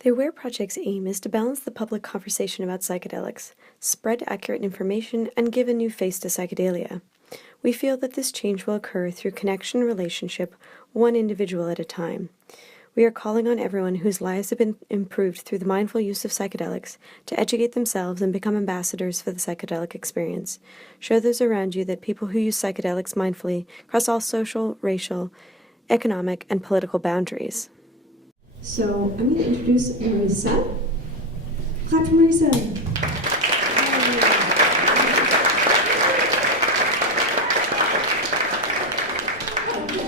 The Aware Project's aim is to balance the public conversation about psychedelics, spread accurate information, and give a new face to psychedelia. We feel that this change will occur through connection and relationship, one individual at a time. We are calling on everyone whose lives have been improved through the mindful use of psychedelics to educate themselves and become ambassadors for the psychedelic experience. Show those around you that people who use psychedelics mindfully cross all social, racial, economic, and political boundaries. So I'm going to introduce Marisa. Clap for Marisa.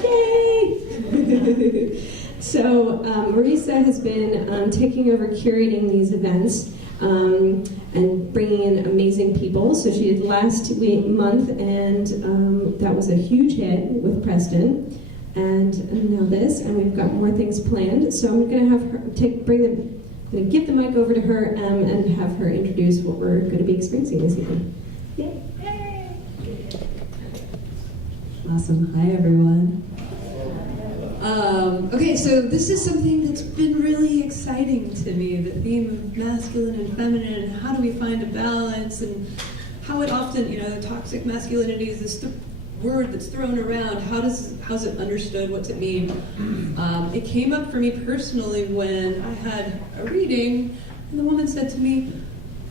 Yay! So Marisa has been taking over curating these events and bringing in amazing people. So she did last month, and that was a huge hit with Preston. And now this, and we've got more things planned. So I'm going to have her going to give the mic over to her and have her introduce what we're going to be experiencing this evening. Yay! Awesome. Hi, everyone. Okay, so this is something that's been really exciting to me, the theme of masculine and feminine, and how do we find a balance, and how it often, toxic masculinity is this word that's thrown around. How's it understood? What's it mean? It came up for me personally when I had a reading, and the woman said to me,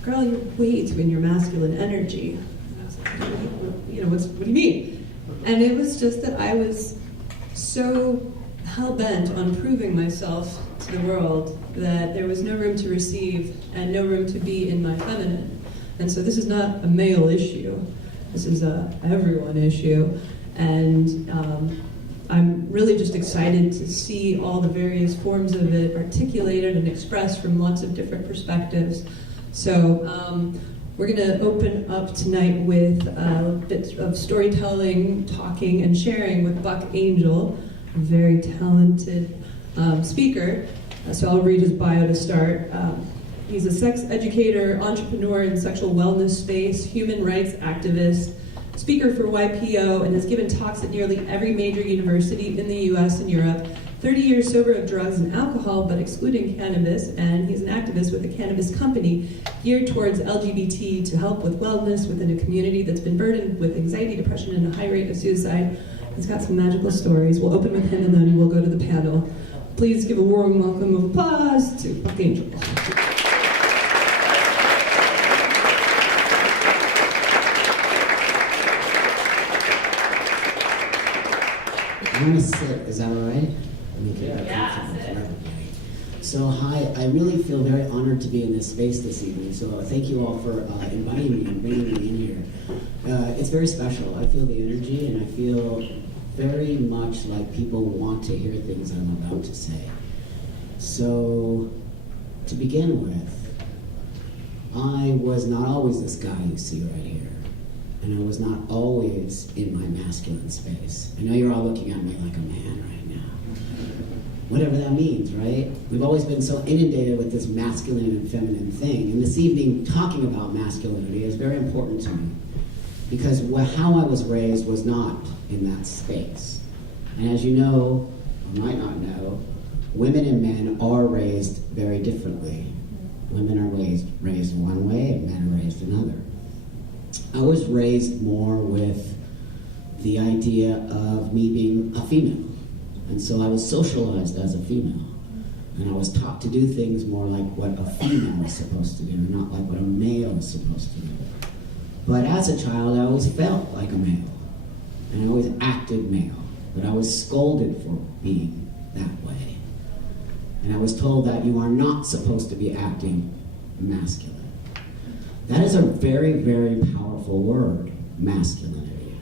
"Girl, you're way too in your masculine energy." And I was like, what do you mean? And it was just that I was so hell-bent on proving myself to the world that there was no room to receive and no room to be in my feminine. And so this is not a male issue. This is a everyone issue, and I'm really just excited to see all the various forms of it articulated and expressed from lots of different perspectives. So we're going to open up tonight with a bit of storytelling, talking, and sharing with Buck Angel, a very talented speaker. So I'll read his bio to start. He's a sex educator, entrepreneur in sexual wellness space, human rights activist, speaker for YPO, and has given talks at nearly every major university in the US and Europe. 30 years sober of drugs and alcohol, but excluding cannabis, and he's an activist with a cannabis company geared towards LGBT to help with wellness within a community that's been burdened with anxiety, depression, and a high rate of suicide. He's got some magical stories. We'll open with him, and then we'll go to the panel. Please give a warm welcome of applause to Buck Angel. I'm going to sit, is that all right? So hi, I really feel very honored to be in this space this evening, so thank you all for inviting me and bringing me in here. It's very special. I feel the energy, and I feel very much like people want to hear things I'm about to say. So, to begin with, I was not always this guy you see right here. And I was not always in my masculine space. I know you're all looking at me like a man right now. Whatever that means, right? We've always been so inundated with this masculine and feminine thing. And this evening, talking about masculinity is very important to me. Because how I was raised was not in that space. And as you know, or might not know, women and men are raised very differently. Women are raised one way, and men are raised another. I was raised more with the idea of me being a female. And so I was socialized as a female. And I was taught to do things more like what a female is supposed to do, not like what a male is supposed to do. But as a child, I always felt like a male. And I always acted male. But I was scolded for being that way. And I was told that you are not supposed to be acting masculine. That is a very, very powerful word, masculinity.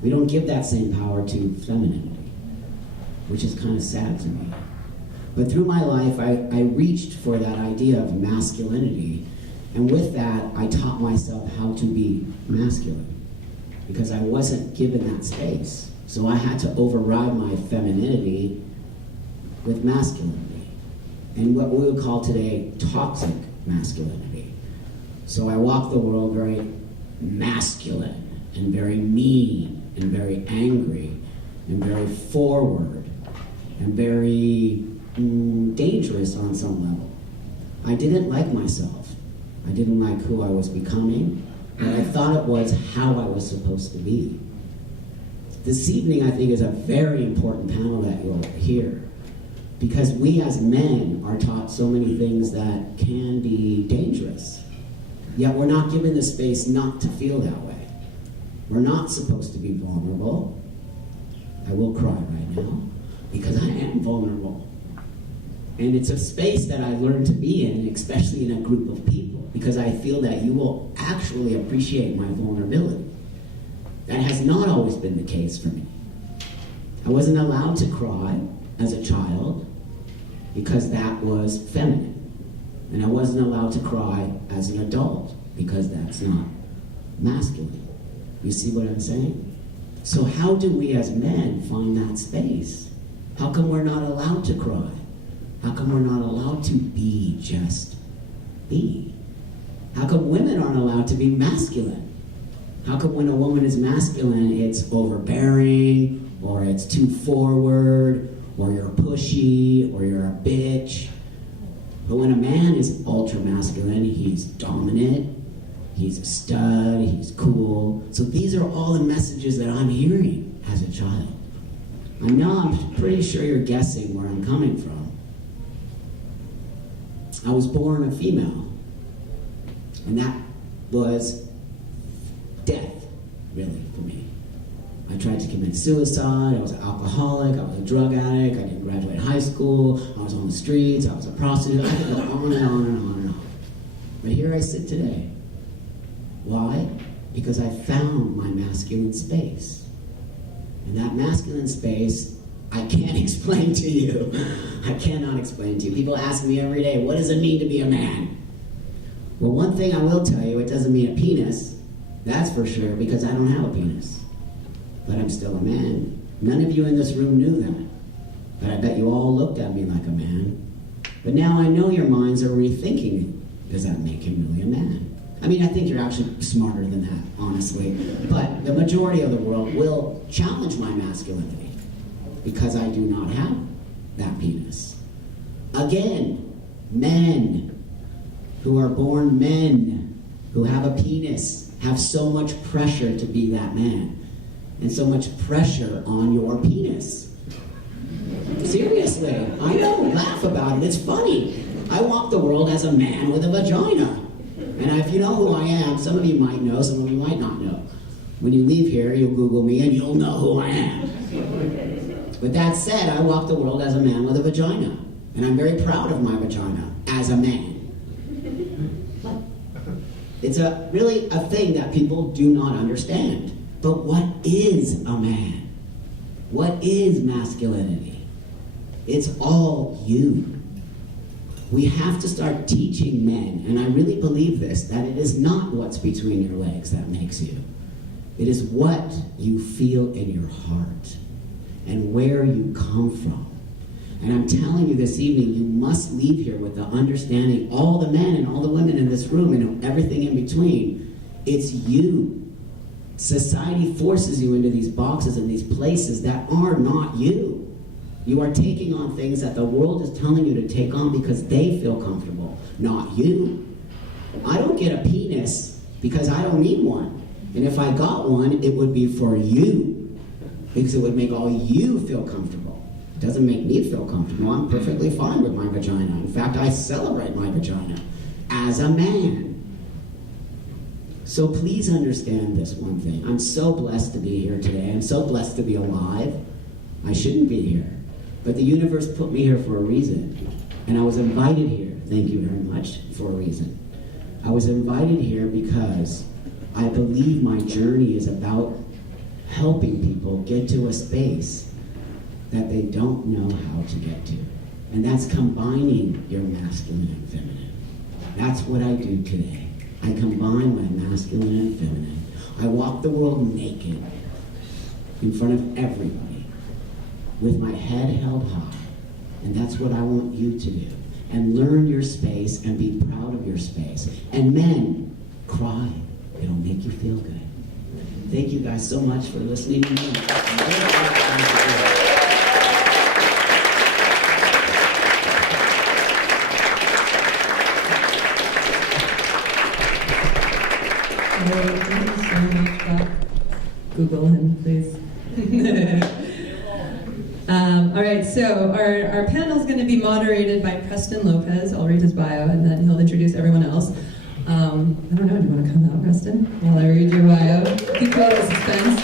We don't give that same power to femininity, which is kind of sad to me. But through my life, I reached for that idea of masculinity, and with that, I taught myself how to be masculine, because I wasn't given that space. So I had to override my femininity with masculinity, and what we would call today toxic masculinity. So I walk the world very masculine and very mean and very angry and very forward and very dangerous on some level. I didn't like myself. I didn't like who I was becoming, but I thought it was how I was supposed to be. This evening, I think, is a very important panel that you'll hear, because we as men are taught so many things that can be dangerous. Yet we're not given the space not to feel that way. We're not supposed to be vulnerable. I will cry right now, because I am vulnerable. And it's a space that I learned to be in, especially in a group of people, because I feel that you will actually appreciate my vulnerability. That has not always been the case for me. I wasn't allowed to cry as a child because that was feminine. And I wasn't allowed to cry as an adult because that's not masculine. You see what I'm saying? So how do we as men find that space? How come we're not allowed to cry? How come we're not allowed to be just be? How come women aren't allowed to be masculine? How come when a woman is masculine, it's overbearing, or it's too forward, or you're pushy, or you're a bitch? But when a man is ultra masculine, he's dominant, he's a stud, he's cool. So these are all the messages that I'm hearing as a child. I know, I'm pretty sure you're guessing where I'm coming from. I was born a female, and that was death, really, for me. I tried to commit suicide, I was an alcoholic, I was a drug addict, I didn't graduate high school, I was on the streets, I was a prostitute, I could go on and on and on and on. But here I sit today. Why? Because I found my masculine space. And that masculine space, I can't explain to you. I cannot explain to you. People ask me every day, what does it mean to be a man? Well, one thing I will tell you, it doesn't mean a penis. That's for sure, because I don't have a penis. But I'm still a man. None of you in this room knew that. But I bet you all looked at me like a man. But now I know your minds are rethinking, does that make him really a man? I mean, I think you're actually smarter than that, honestly. But the majority of the world will challenge my masculinity because I do not have that penis. Again, men who are born men, who have a penis, have so much pressure to be that man, and so much pressure on your penis. Seriously, I know, laugh about it, it's funny. I walk the world as a man with a vagina. And if you know who I am, some of you might know, some of you might not know. When you leave here, you'll Google me and you'll know who I am. With that said, I walk the world as a man with a vagina. And I'm very proud of my vagina as a man. It's really a thing that people do not understand. But what is a man? What is masculinity? It's all you. We have to start teaching men, and I really believe this, that it is not what's between your legs that makes you. It is what you feel in your heart and where you come from. And I'm telling you this evening, you must leave here with the understanding, all the men and all the women in this room and everything in between, it's you. Society forces you into these boxes and these places that are not you. You are taking on things that the world is telling you to take on because they feel comfortable, not you. I don't get a penis because I don't need one. And if I got one, it would be for you, because it would make all you feel comfortable. It doesn't make me feel comfortable. I'm perfectly fine with my vagina. In fact, I celebrate my vagina as a man. So please understand this one thing. I'm so blessed to be here today. I'm so blessed to be alive. I shouldn't be here. But the universe put me here for a reason. And I was invited here, thank you very much, for a reason. I was invited here because I believe my journey is about helping people get to a space that they don't know how to get to. And that's combining your masculine and feminine. That's what I do today. I combine my masculine and feminine. I walk the world naked in front of everybody, with my head held high. And that's what I want you to do. And learn your space and be proud of your space. And men, cry. It'll make you feel good. Thank you guys so much for listening to me. Thank you so much, Doc. Google him, please. All right, so our panel is going to be moderated by Preston Lopez. I'll read his bio, and then he'll introduce everyone else. I don't know, do you want to come out, Preston, while I read your bio? Keep all the suspense.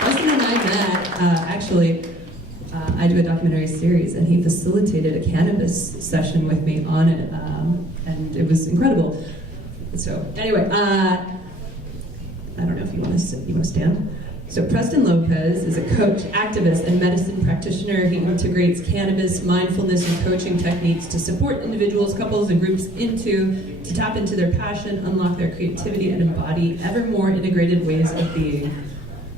Preston and I met, actually, I do a documentary series, and he facilitated a cannabis session with me on it, and it was incredible. So anyway, I don't know if you want to sit, you want to stand? So Preston Lopez is a coach, activist, and medicine practitioner. He integrates cannabis, mindfulness, and coaching techniques to support individuals, couples, and groups to tap into their passion, unlock their creativity, and embody ever more integrated ways of being.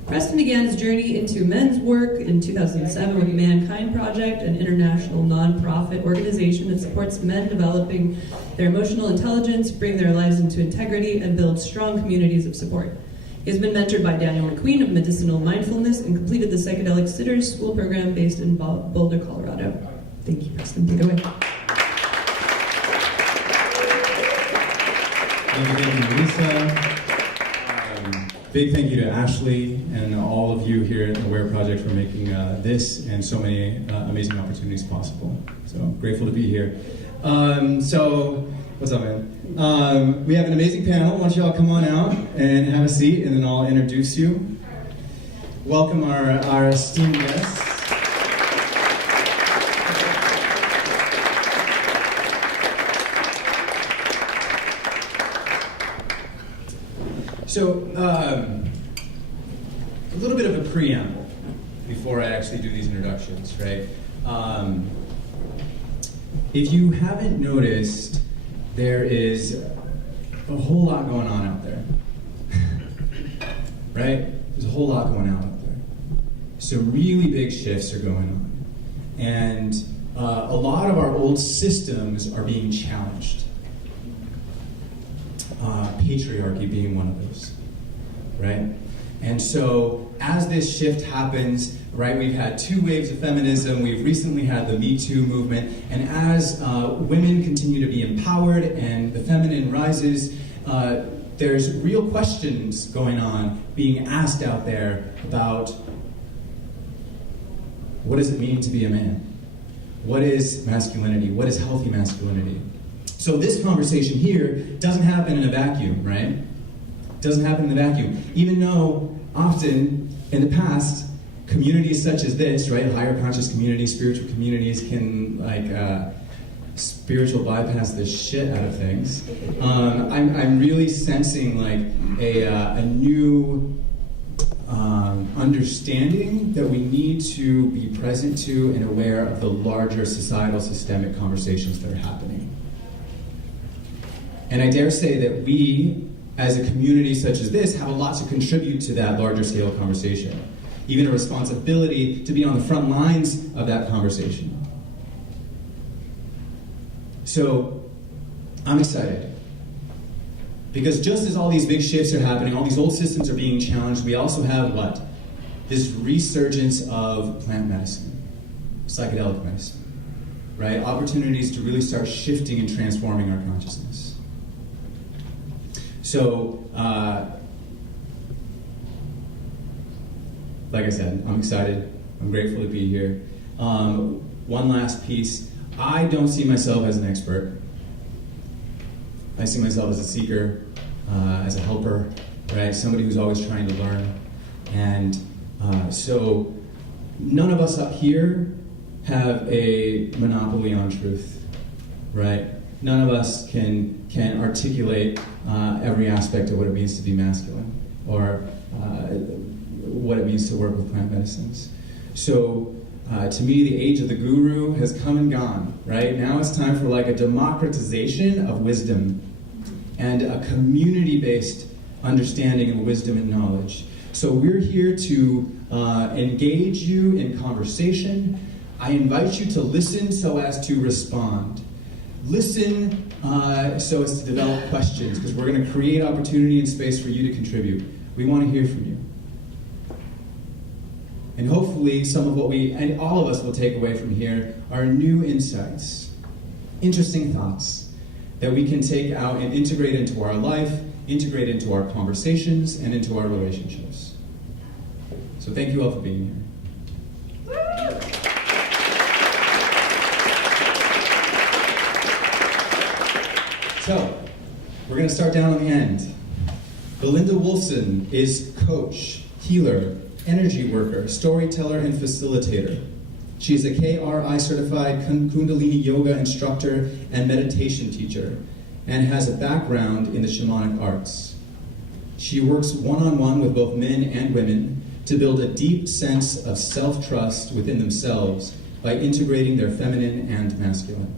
Preston began his journey into men's work in 2007 with the Mankind Project, an international nonprofit organization that supports men developing their emotional intelligence, bring their lives into integrity, and build strong communities of support. He has been mentored by Daniel McQueen of Medicinal Mindfulness and completed the Psychedelic Sitters School program based in Boulder, Colorado. Thank you, Preston. Take it away. Thank you, Lisa. Big thank you to Ashley and all of you here at the Aubert Project for making this and so many amazing opportunities possible. So grateful to be here. What's up, man? We have an amazing panel. Why don't you all come on out and have a seat, and then I'll introduce you. Welcome our esteemed guests. So, a little bit of a preamble before I actually do these introductions, right? If you haven't noticed, there is a whole lot going on out there, right? There's a whole lot going on out there. Some really big shifts are going on. And a lot of our old systems are being challenged. Patriarchy being one of those, right? And so as this shift happens, right, we've had 2 waves of feminism, we've recently had the Me Too movement, and as women continue to be empowered and the feminine rises, there's real questions going on being asked out there about what does it mean to be a man? What is masculinity? What is healthy masculinity? So this conversation here doesn't happen in a vacuum, right? Doesn't happen in a vacuum. Even though often in the past, communities such as this, right, higher conscious communities, spiritual communities can spiritual bypass the shit out of things. I'm really sensing like a new understanding that we need to be present to and aware of the larger societal systemic conversations that are happening. And I dare say that we, as a community such as this, have a lot to contribute to that larger scale conversation. Even a responsibility to be on the front lines of that conversation. So, I'm excited. Because just as all these big shifts are happening, all these old systems are being challenged, we also have what? This resurgence of plant medicine, psychedelic medicine, right? Opportunities to really start shifting and transforming our consciousness. So, like I said, I'm excited. I'm grateful to be here. One last piece. I don't see myself as an expert. I see myself as a seeker, as a helper, right? Somebody who's always trying to learn. And so none of us up here have a monopoly on truth, right? None of us can articulate every aspect of what it means to be masculine or what it means to work with plant medicines. So to me, the age of the guru has come and gone, right? Now it's time for like a democratization of wisdom and a community-based understanding of wisdom and knowledge. So we're here to engage you in conversation. I invite you to listen so as to respond. Listen so as to develop questions, because we're going to create opportunity and space for you to contribute. We want to hear from you. And hopefully some of what we, and all of us will take away from here, are new insights, interesting thoughts, that we can take out and integrate into our life, integrate into our conversations, and into our relationships. So thank you all for being here. So, we're going to start down on the end. Belinda Woolfson is coach, healer, energy worker, storyteller, and facilitator. She is a KRI certified Kundalini yoga instructor and meditation teacher, and has a background in the shamanic arts. She works one-on-one with both men and women to build a deep sense of self-trust within themselves by integrating their feminine and masculine.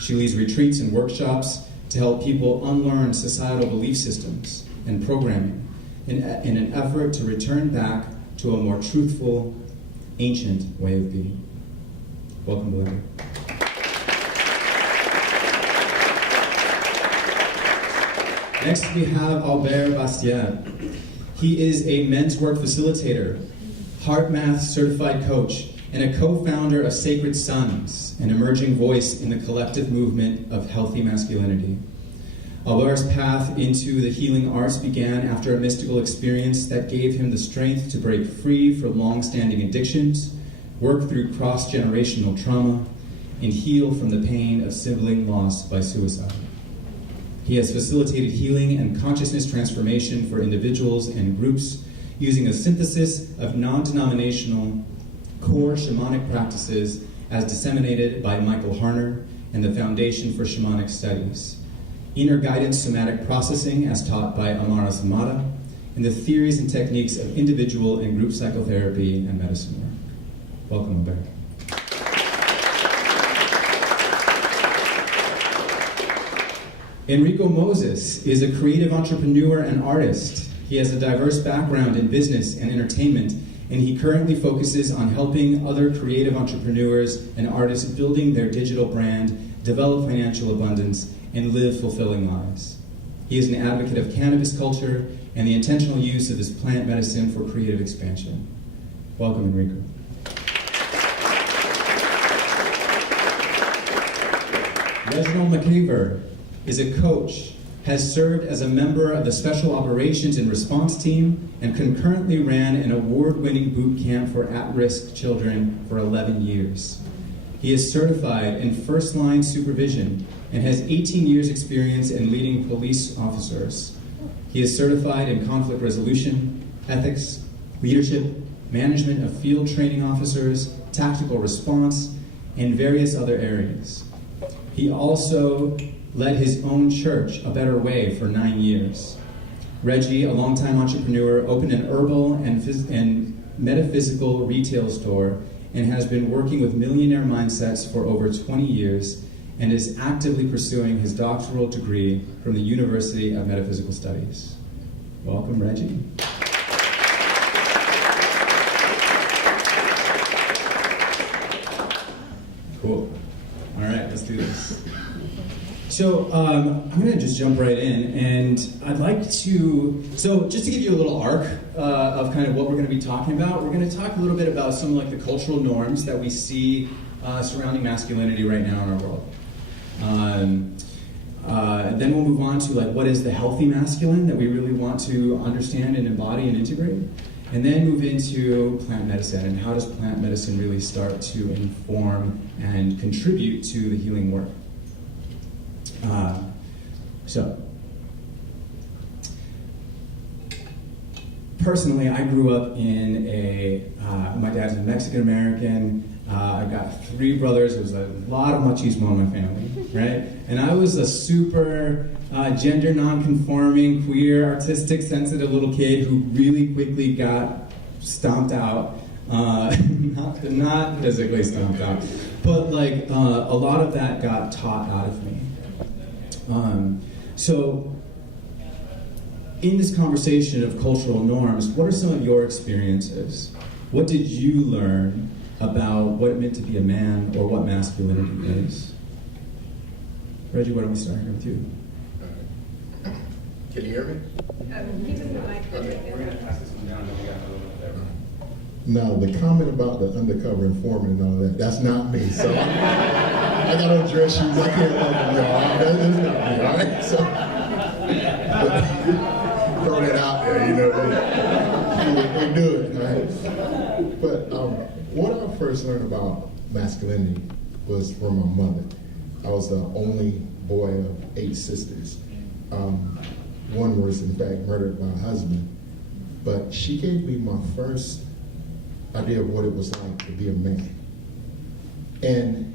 She leads retreats and workshops to help people unlearn societal belief systems and programming in an effort to return back to a more truthful, ancient way of being. Welcome, Belinda. Next, we have Aubert Bastiat. He is a men's work facilitator, heart math certified coach, and a co-founder of Sacred Sons, an emerging voice in the collective movement of healthy masculinity. Aubert's path into the healing arts began after a mystical experience that gave him the strength to break free from long-standing addictions, work through cross-generational trauma, and heal from the pain of sibling loss by suicide. He has facilitated healing and consciousness transformation for individuals and groups using a synthesis of non-denominational core shamanic practices as disseminated by Michael Harner and the Foundation for Shamanic Studies, inner guidance somatic processing as taught by Amara Samada, and the theories and techniques of individual and group psychotherapy and medicine work. Welcome, Aubert. Enrico Moses is a creative entrepreneur and artist. He has a diverse background in business and entertainment, and he currently focuses on helping other creative entrepreneurs and artists building their digital brand, develop financial abundance, and live fulfilling lives. He is an advocate of cannabis culture and the intentional use of this plant medicine for creative expansion. Welcome, Enrico. Reginald McKiver is a coach, has served as a member of the Special Operations and Response Team, and concurrently ran an award-winning boot camp for at-risk children for 11 years. He is certified in first-line supervision and has 18 years experience in leading police officers. He is certified in conflict resolution, ethics, leadership, management of field training officers, tactical response, and various other areas. He also led his own church, A Better Way, for 9 years. Reggie, a longtime entrepreneur, opened an herbal and metaphysical retail store and has been working with millionaire mindsets for over 20 years and is actively pursuing his doctoral degree from the University of Metaphysical Studies. Welcome, Reggie. Cool. All right, let's do this. So I'm going to just jump right in, and I'd like to, just to give you a little arc of kind of what we're going to be talking about, we're going to talk a little bit about some like the cultural norms that we see surrounding masculinity right now in our world. Then we'll move on to like what is the healthy masculine that we really want to understand and embody and integrate, and then move into plant medicine and how does plant medicine really start to inform and contribute to the healing work. Personally, I grew up in my dad's a Mexican-American, I've got 3 brothers, there was a lot of machismo in my family, right? And I was a super gender non-conforming, queer, artistic, sensitive little kid who really quickly got stomped out. Not physically stomped out, but like a lot of that got taught out of me. So in this conversation of cultural norms, what are some of your experiences? What did you learn about what it meant to be a man or what masculinity is? Reggie, why don't we start here with you? Can you hear me? Keep the mic. Okay. We're going to pass this one down, then we got a little bit there. Now, the comment about the undercover informant and all that, that's not me. So I I don't dress shoes. I can't like them, y'all. That's not me, all right? So, throw that out there, you know. They do it, right? But what I first learned about masculinity was from my mother. I was the only boy of 8 sisters. One was, in fact, murdered by a husband. But she gave me my first idea of what it was like to be a man. And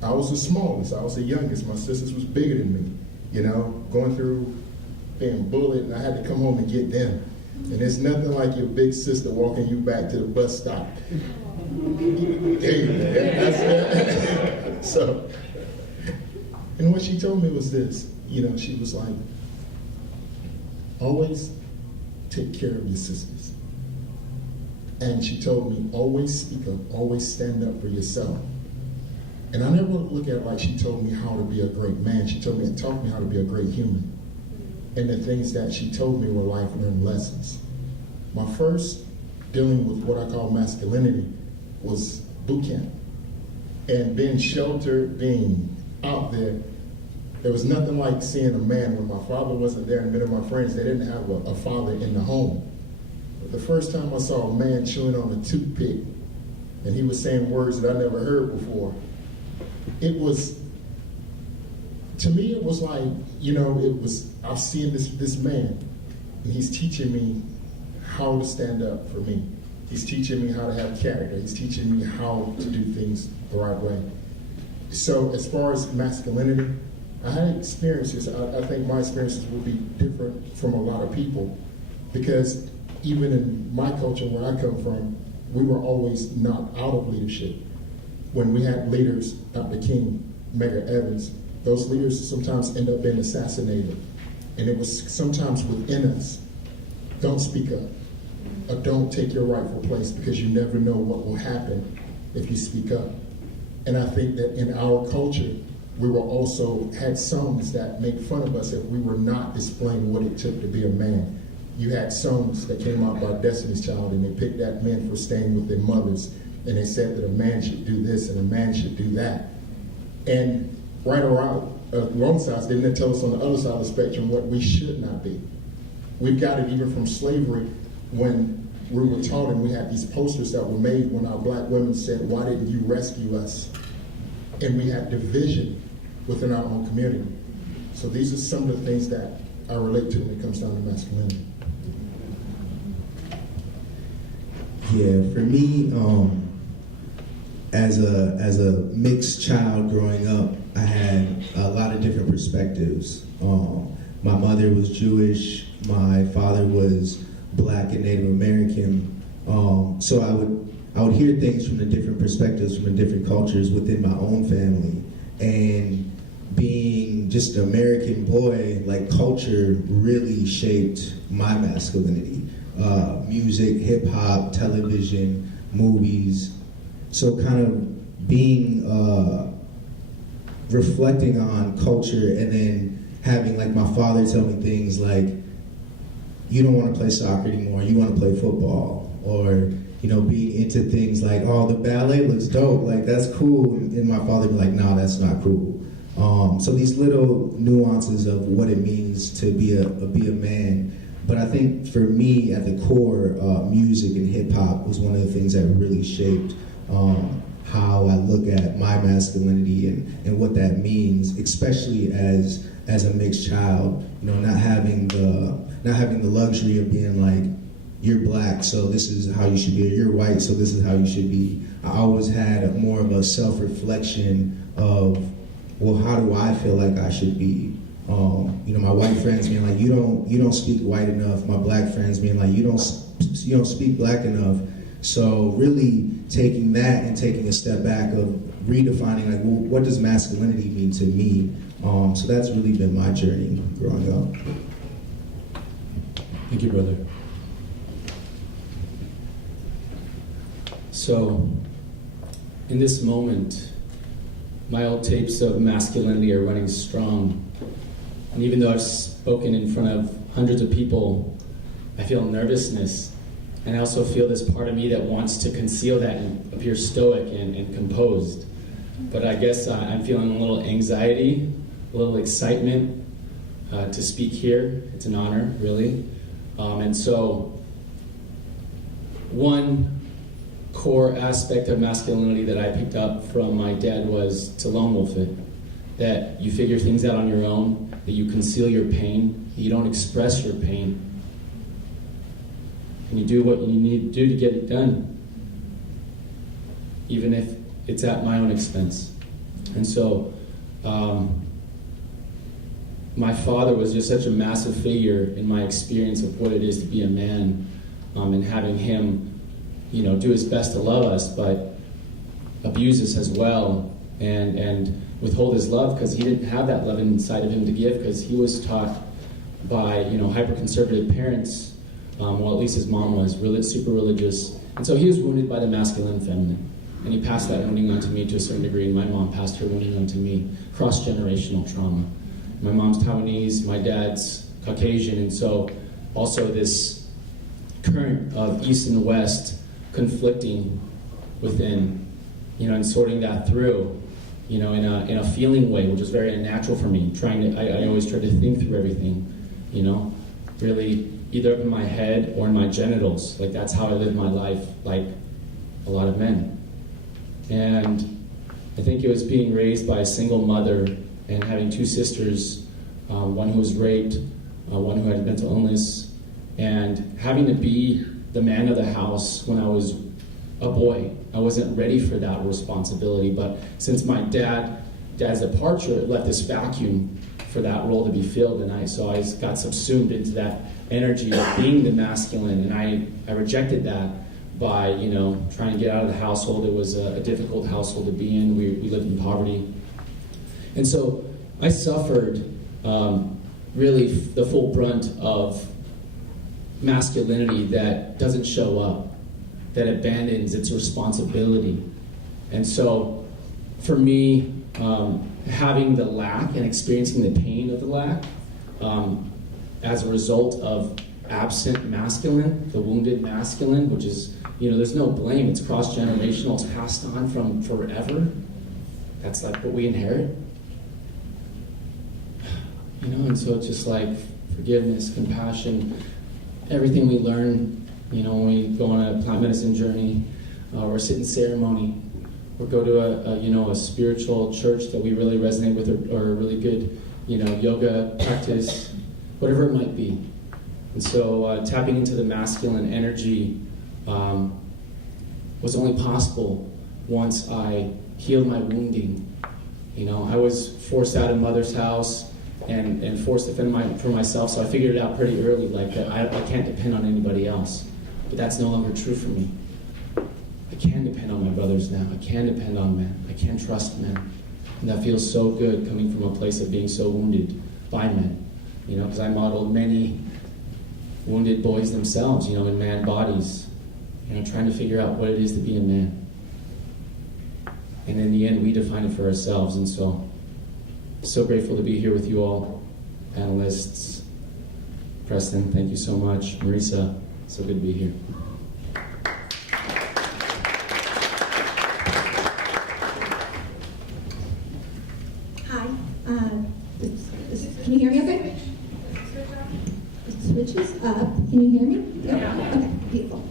I was the smallest, I was the youngest. My sisters was bigger than me, you know, going through being bullied, and I had to come home and get them. And it's nothing like your big sister walking you back to the bus stop. Hey, that's it. So, and what she told me was this, you know, she was like, always take care of your sisters. And she told me, always speak up, always stand up for yourself. And I never look at it like she told me how to be a great man. She told me and taught me how to be a great human. And the things that she told me were life learned lessons. My first dealing with what I call masculinity was boot camp. And being sheltered, being out there, there was nothing like seeing a man. When my father wasn't there and many of my friends, they didn't have a father in the home. But the first time I saw a man chewing on a toothpick and he was saying words that I never heard before, it was, to me it was like, you know, it was, I was seeing this man and he's teaching me how to stand up for me. He's teaching me how to have character. He's teaching me how to do things the right way. So as far as masculinity, I had experiences. I think my experiences will be different from a lot of people because even in my culture where I come from, we were always not out of leadership. When we had leaders, Dr. King, Mayor Evans, those leaders sometimes end up being assassinated. And it was sometimes within us. Don't speak up. Or don't take your rightful place because you never know what will happen if you speak up. And I think that in our culture, we were also had songs that make fun of us if we were not displaying what it took to be a man. You had songs that came out by Destiny's Child and they picked at men for staying with their mothers and they said that a man should do this and a man should do that. And right around alongside, they didn't tell us on the other side of the spectrum what we should not be. We've got it even from slavery when we were taught and we had these posters that were made when our black women said, why didn't you rescue us? And we had division within our own community. So these are some of the things that I relate to when it comes down to masculinity. Yeah, for me, as a mixed child growing up, I had a lot of different perspectives. My mother was Jewish, my father was Black and Native American, so I would hear things from the different perspectives, from the different cultures within my own family. And being just an American boy, like culture really shaped my masculinity. Music, hip hop, television, movies. So kind of being, reflecting on culture and then having like my father tell me things like, you don't want to play soccer anymore, you want to play football. Or, you know, being into things like, oh, the ballet looks dope, like that's cool. And my father would be like, no, that's not cool. So these little nuances of what it means to be a man. But I think for me, at the core, music and hip hop was one of the things that really shaped how I look at my masculinity and what that means, especially as a mixed child. You know, not having the luxury of being like, you're Black, so this is how you should be, or you're white, so this is how you should be. I always had more of a self-reflection of, well, how do I feel like I should be? You know, my white friends being like, you don't speak white enough. My Black friends being like, you don't speak Black enough. So really taking that and taking a step back of redefining, like, well, what does masculinity mean to me? So that's really been my journey growing up. Thank you, brother. So, in this moment, my old tapes of masculinity are running strong. And even though I've spoken in front of hundreds of people, I feel nervousness. And I also feel this part of me that wants to conceal that and appear stoic and composed. but I guess I'm feeling a little anxiety, a little excitement to speak here. It's an honor, really. And so, one core aspect of masculinity that I picked up from my dad was to lone wolf it. That you figure things out on your own, that you conceal your pain, that you don't express your pain. And you do what you need to do to get it done, even if it's at my own expense. And so, my father was just such a massive figure in my experience of what it is to be a man, and having him, do his best to love us, but abuse us as well, and withhold his love because he didn't have that love inside of him to give, because he was taught by hyper-conservative parents. Well, at least his mom was super religious, and so he was wounded by the masculine and feminine, and he passed that wounding on to me to a certain degree, and my mom passed her wounding on to me. Cross-generational trauma. My mom's Taiwanese, my dad's Caucasian, and so also this current of East and West conflicting within, and sorting that through, in a feeling way, which is very unnatural for me. I always try to think through everything, really either up in my head or in my genitals. Like, that's how I live my life, like a lot of men. And I think it was being raised by a single mother and having two sisters, one who was raped, one who had mental illness, and having to be the man of the house when I was a boy. I wasn't ready for that responsibility, but since my dad's departure, it left this vacuum for that role to be filled, and so I got subsumed into that energy of being the masculine, and I rejected that by trying to get out of the household. It was a difficult household to be in. We lived in poverty, and so I suffered really the full brunt of masculinity that doesn't show up, that abandons its responsibility. And so for me, having the lack and experiencing the pain of the lack as a result of absent masculine, the wounded masculine, which is, there's no blame, it's cross-generational, it's passed on from forever. That's like what we inherit. And so it's just like forgiveness, compassion, everything we learn, when we go on a plant medicine journey, or sit in ceremony, or go to a spiritual church that we really resonate with, or a really good, yoga practice, whatever it might be. And so tapping into the masculine energy was only possible once I healed my wounding. I was forced out of mother's house and forced to fend for myself, so I figured it out pretty early, like that I can't depend on anybody else. But that's no longer true for me. I can depend on my brothers now. I can depend on men. I can trust men. And that feels so good coming from a place of being so wounded by men. Because I modeled many wounded boys themselves, in man bodies, trying to figure out what it is to be a man. And in the end, we define it for ourselves. And so grateful to be here with you all, panelists. Preston, thank you so much. Marisa, so good to be here. Hi. Can you hear me okay? It switches up. Can you hear me? Yeah. Okay, beautiful.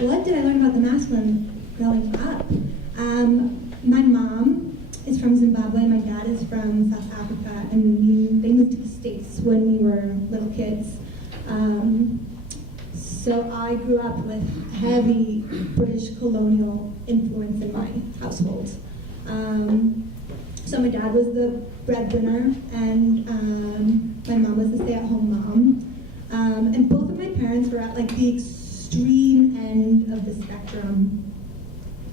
What did I learn about the masculine growing up? My mom is from Zimbabwe, my dad is from South Africa, and they moved to the States when we were little kids. So I grew up with heavy British colonial influence in my household. So my dad was the breadwinner, and my mom was the stay-at-home mom. And both of my parents were at the extreme end of the spectrum,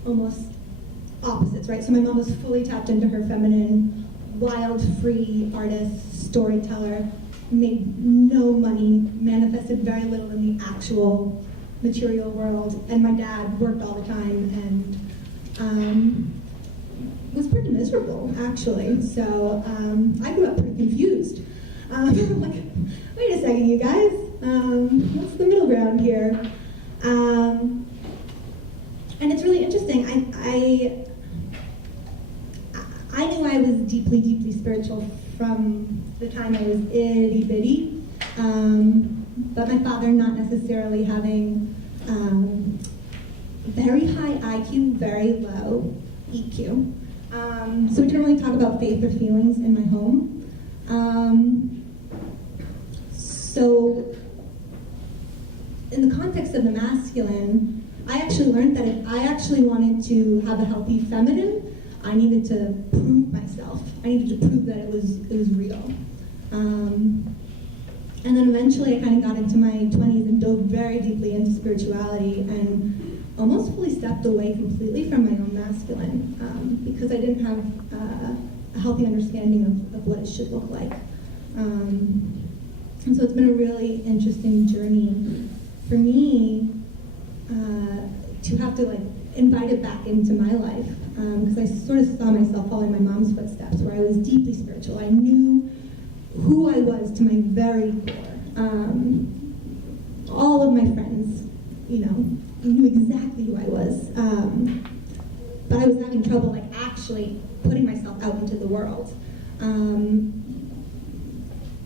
almost opposites, right? So my mom was fully tapped into her feminine, wild, free artist, storyteller, made no money, manifested very little in the actual material world, and my dad worked all the time and was pretty miserable, actually. So I grew up pretty confused. I'm like, wait a second, you guys, what's the middle ground here? And it's really interesting. I knew I was deeply, deeply spiritual from the time I was itty bitty, but my father not necessarily having very high IQ, very low EQ. So we didn't really talk about faith or feelings in my home. So in the context of the masculine, I actually learned that if I actually wanted to have a healthy feminine, I needed to prove myself. I needed to prove that it was real. And then eventually I kind of got into my 20s and dove very deeply into spirituality and almost fully stepped away completely from my own masculine because I didn't have a healthy understanding of what it should look like. And so it's been a really interesting journey for me to have to invite it back into my life because I sort of saw myself following my mom's footsteps where I was deeply spiritual. I knew who I was to my very core. All of my friends, knew exactly who I was. But I was having trouble actually putting myself out into the world.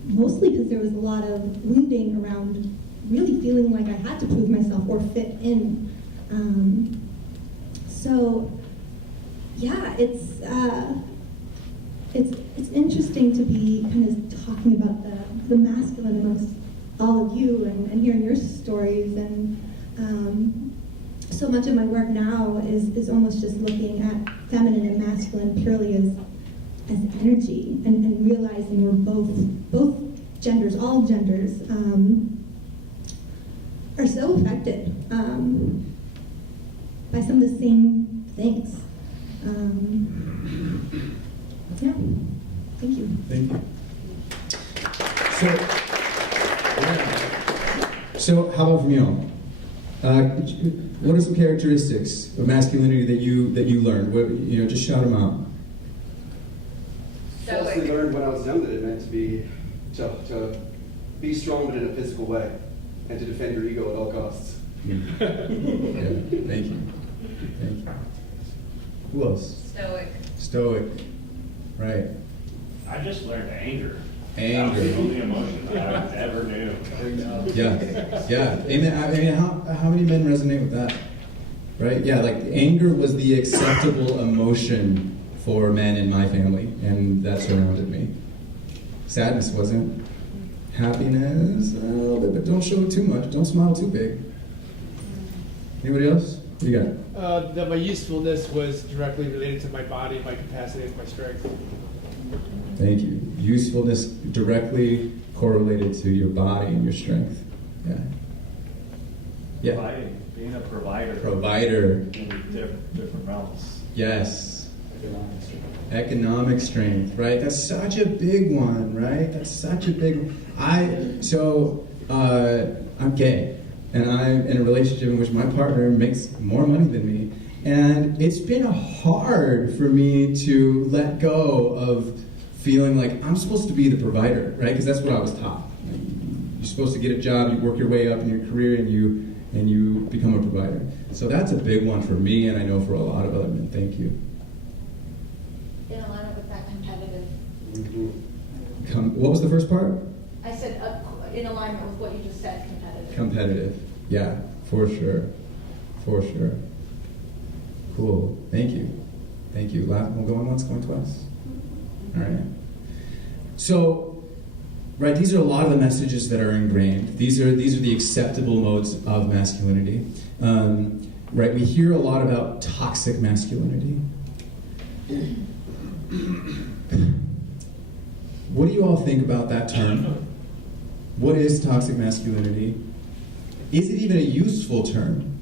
Mostly because there was a lot of wounding around really feeling like I had to prove myself or fit in. So yeah, it's interesting to be kind of talking about the masculine amongst all of you and hearing your stories. And so much of my work now is almost just looking at feminine and masculine purely as energy and realizing we're both genders, all genders, are so affected by some of the same things. Yeah, thank you. Thank you. So how about from you? What are some characteristics of masculinity that you learned? Just shout them out. Falsely learned when I was young that it meant to be strong but in a physical way, and to defend your ego at all costs. Yeah. Thank you. Who else? Stoic. Right. I just learned anger. Anger. That was the only emotion that I ever knew. Yeah. Amen. How many men resonate with that? Right? Yeah, anger was the acceptable emotion for men in my family, and that surrounded me. Sadness wasn't. Happiness, a little bit, but don't show it too much. Don't smile too big. Anybody else? What do you got? That my usefulness was directly related to my body, my capacity, and my strength. Thank you. Usefulness directly correlated to your body and your strength. Yeah. Providing, being a provider. Provider. In different realms. Yes. Economic strength, right? That's such a big one, right? That's such a big. I'm gay, and I'm in a relationship in which my partner makes more money than me, and it's been hard for me to let go of feeling like I'm supposed to be the provider, right? Because that's what I was taught. You're supposed to get a job, you work your way up in your career, and you become a provider. So that's a big one for me, and I know for a lot of other men. Thank you. In alignment with that competitive. What was the first part? I said in alignment with what you just said, competitive. Competitive. Yeah, for sure. Cool. Thank you. Going once, going twice. All right. So, right, these are a lot of the messages that are ingrained. These are the acceptable modes of masculinity. Right, we hear a lot about toxic masculinity. What do you all think about that term? What is toxic masculinity? Is it even a useful term?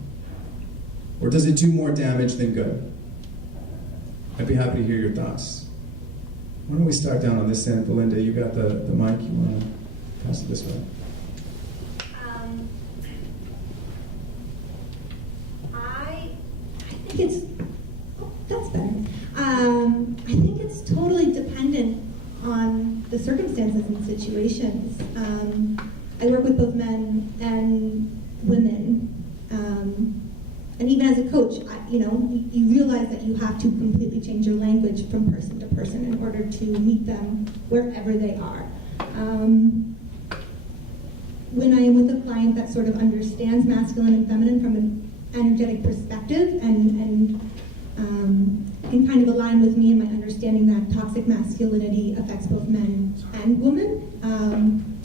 Or does it do more damage than good? I'd be happy to hear your thoughts. Why don't we start down on this end? Belinda, you got the mic. You want to pass it this way? I think it's... Oh, that's better. I think it's totally dependent on the circumstances and situations. I work with both men and women, and and even as a coach, you realize that you have to completely change your language from person to person in order to meet them wherever they are. When I am with a client that sort of understands masculine and feminine from an energetic perspective and can kind of align with me in my understanding that toxic masculinity affects both men and women,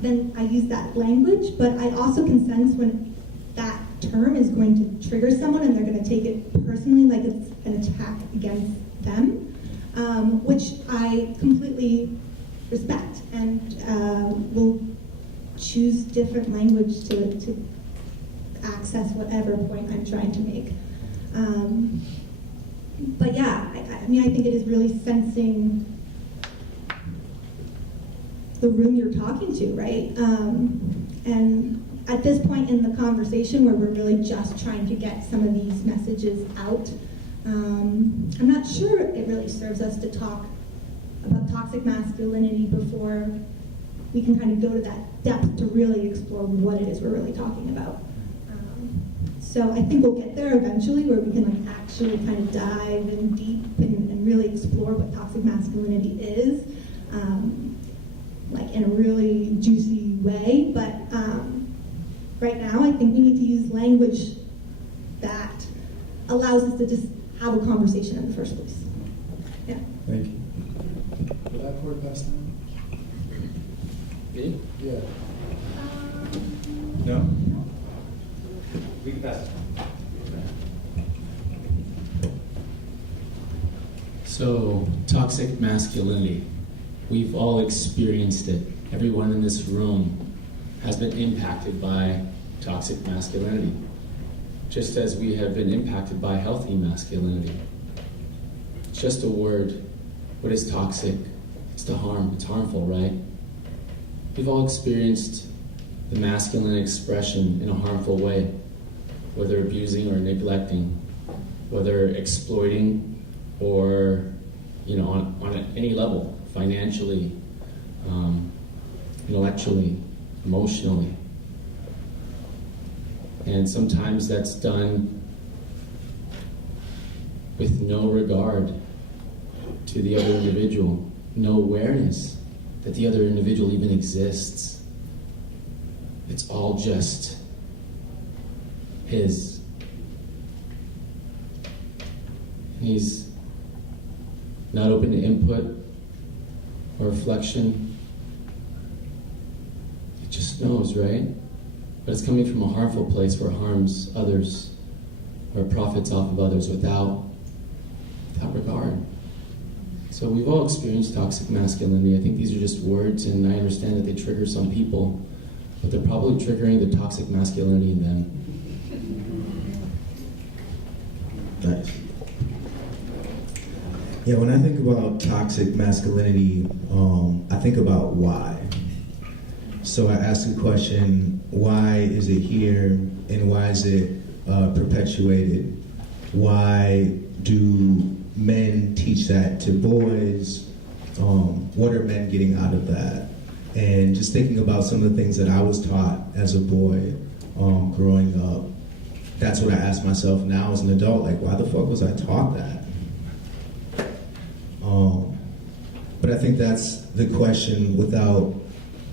then I use that language, but I also can sense when that term is going to trigger someone and they're going to take it personally, like it's an attack against them, which I completely respect and will choose different language to access whatever point I'm trying to make. But yeah, I mean, I think it is really sensing the room you're talking to, right? And at this point in the conversation where we're really just trying to get some of these messages out, I'm not sure it really serves us to talk about toxic masculinity before we can kind of go to that depth to really explore what it is we're really talking about. So I think we'll get there eventually where we can like actually kind of dive in deep and really explore what toxic masculinity is, like in a really juicy way. But right now I think we need to use language that allows us to just have a conversation in the first place. Yeah. Thank you. Would I pour past now? Me? Yeah. No? We can pass it. So, toxic masculinity. We've all experienced it. Everyone in this room has been impacted by toxic masculinity, just as we have been impacted by healthy masculinity. It's just a word. What is toxic? It's to harm. It's harmful, right? We've all experienced the masculine expression in a harmful way, whether abusing or neglecting, whether exploiting or, on any level, financially, intellectually, emotionally. And sometimes that's done with no regard to the other individual, no awareness that the other individual even exists. It's all just his. He's not open to input or reflection. It just knows, right? But it's coming from a harmful place where it harms others or profits off of others without regard. So we've all experienced toxic masculinity. I think these are just words, and I understand that they trigger some people, but they're probably triggering the toxic masculinity in them. Nice. Yeah, when I think about toxic masculinity, I think about why. So I ask the question, why is it here, and why is it perpetuated? Why do men teach that to boys? What are men getting out of that? And just thinking about some of the things that I was taught as a boy growing up, that's what I ask myself now as an adult, like, why the fuck was I taught that? But I think that's the question, without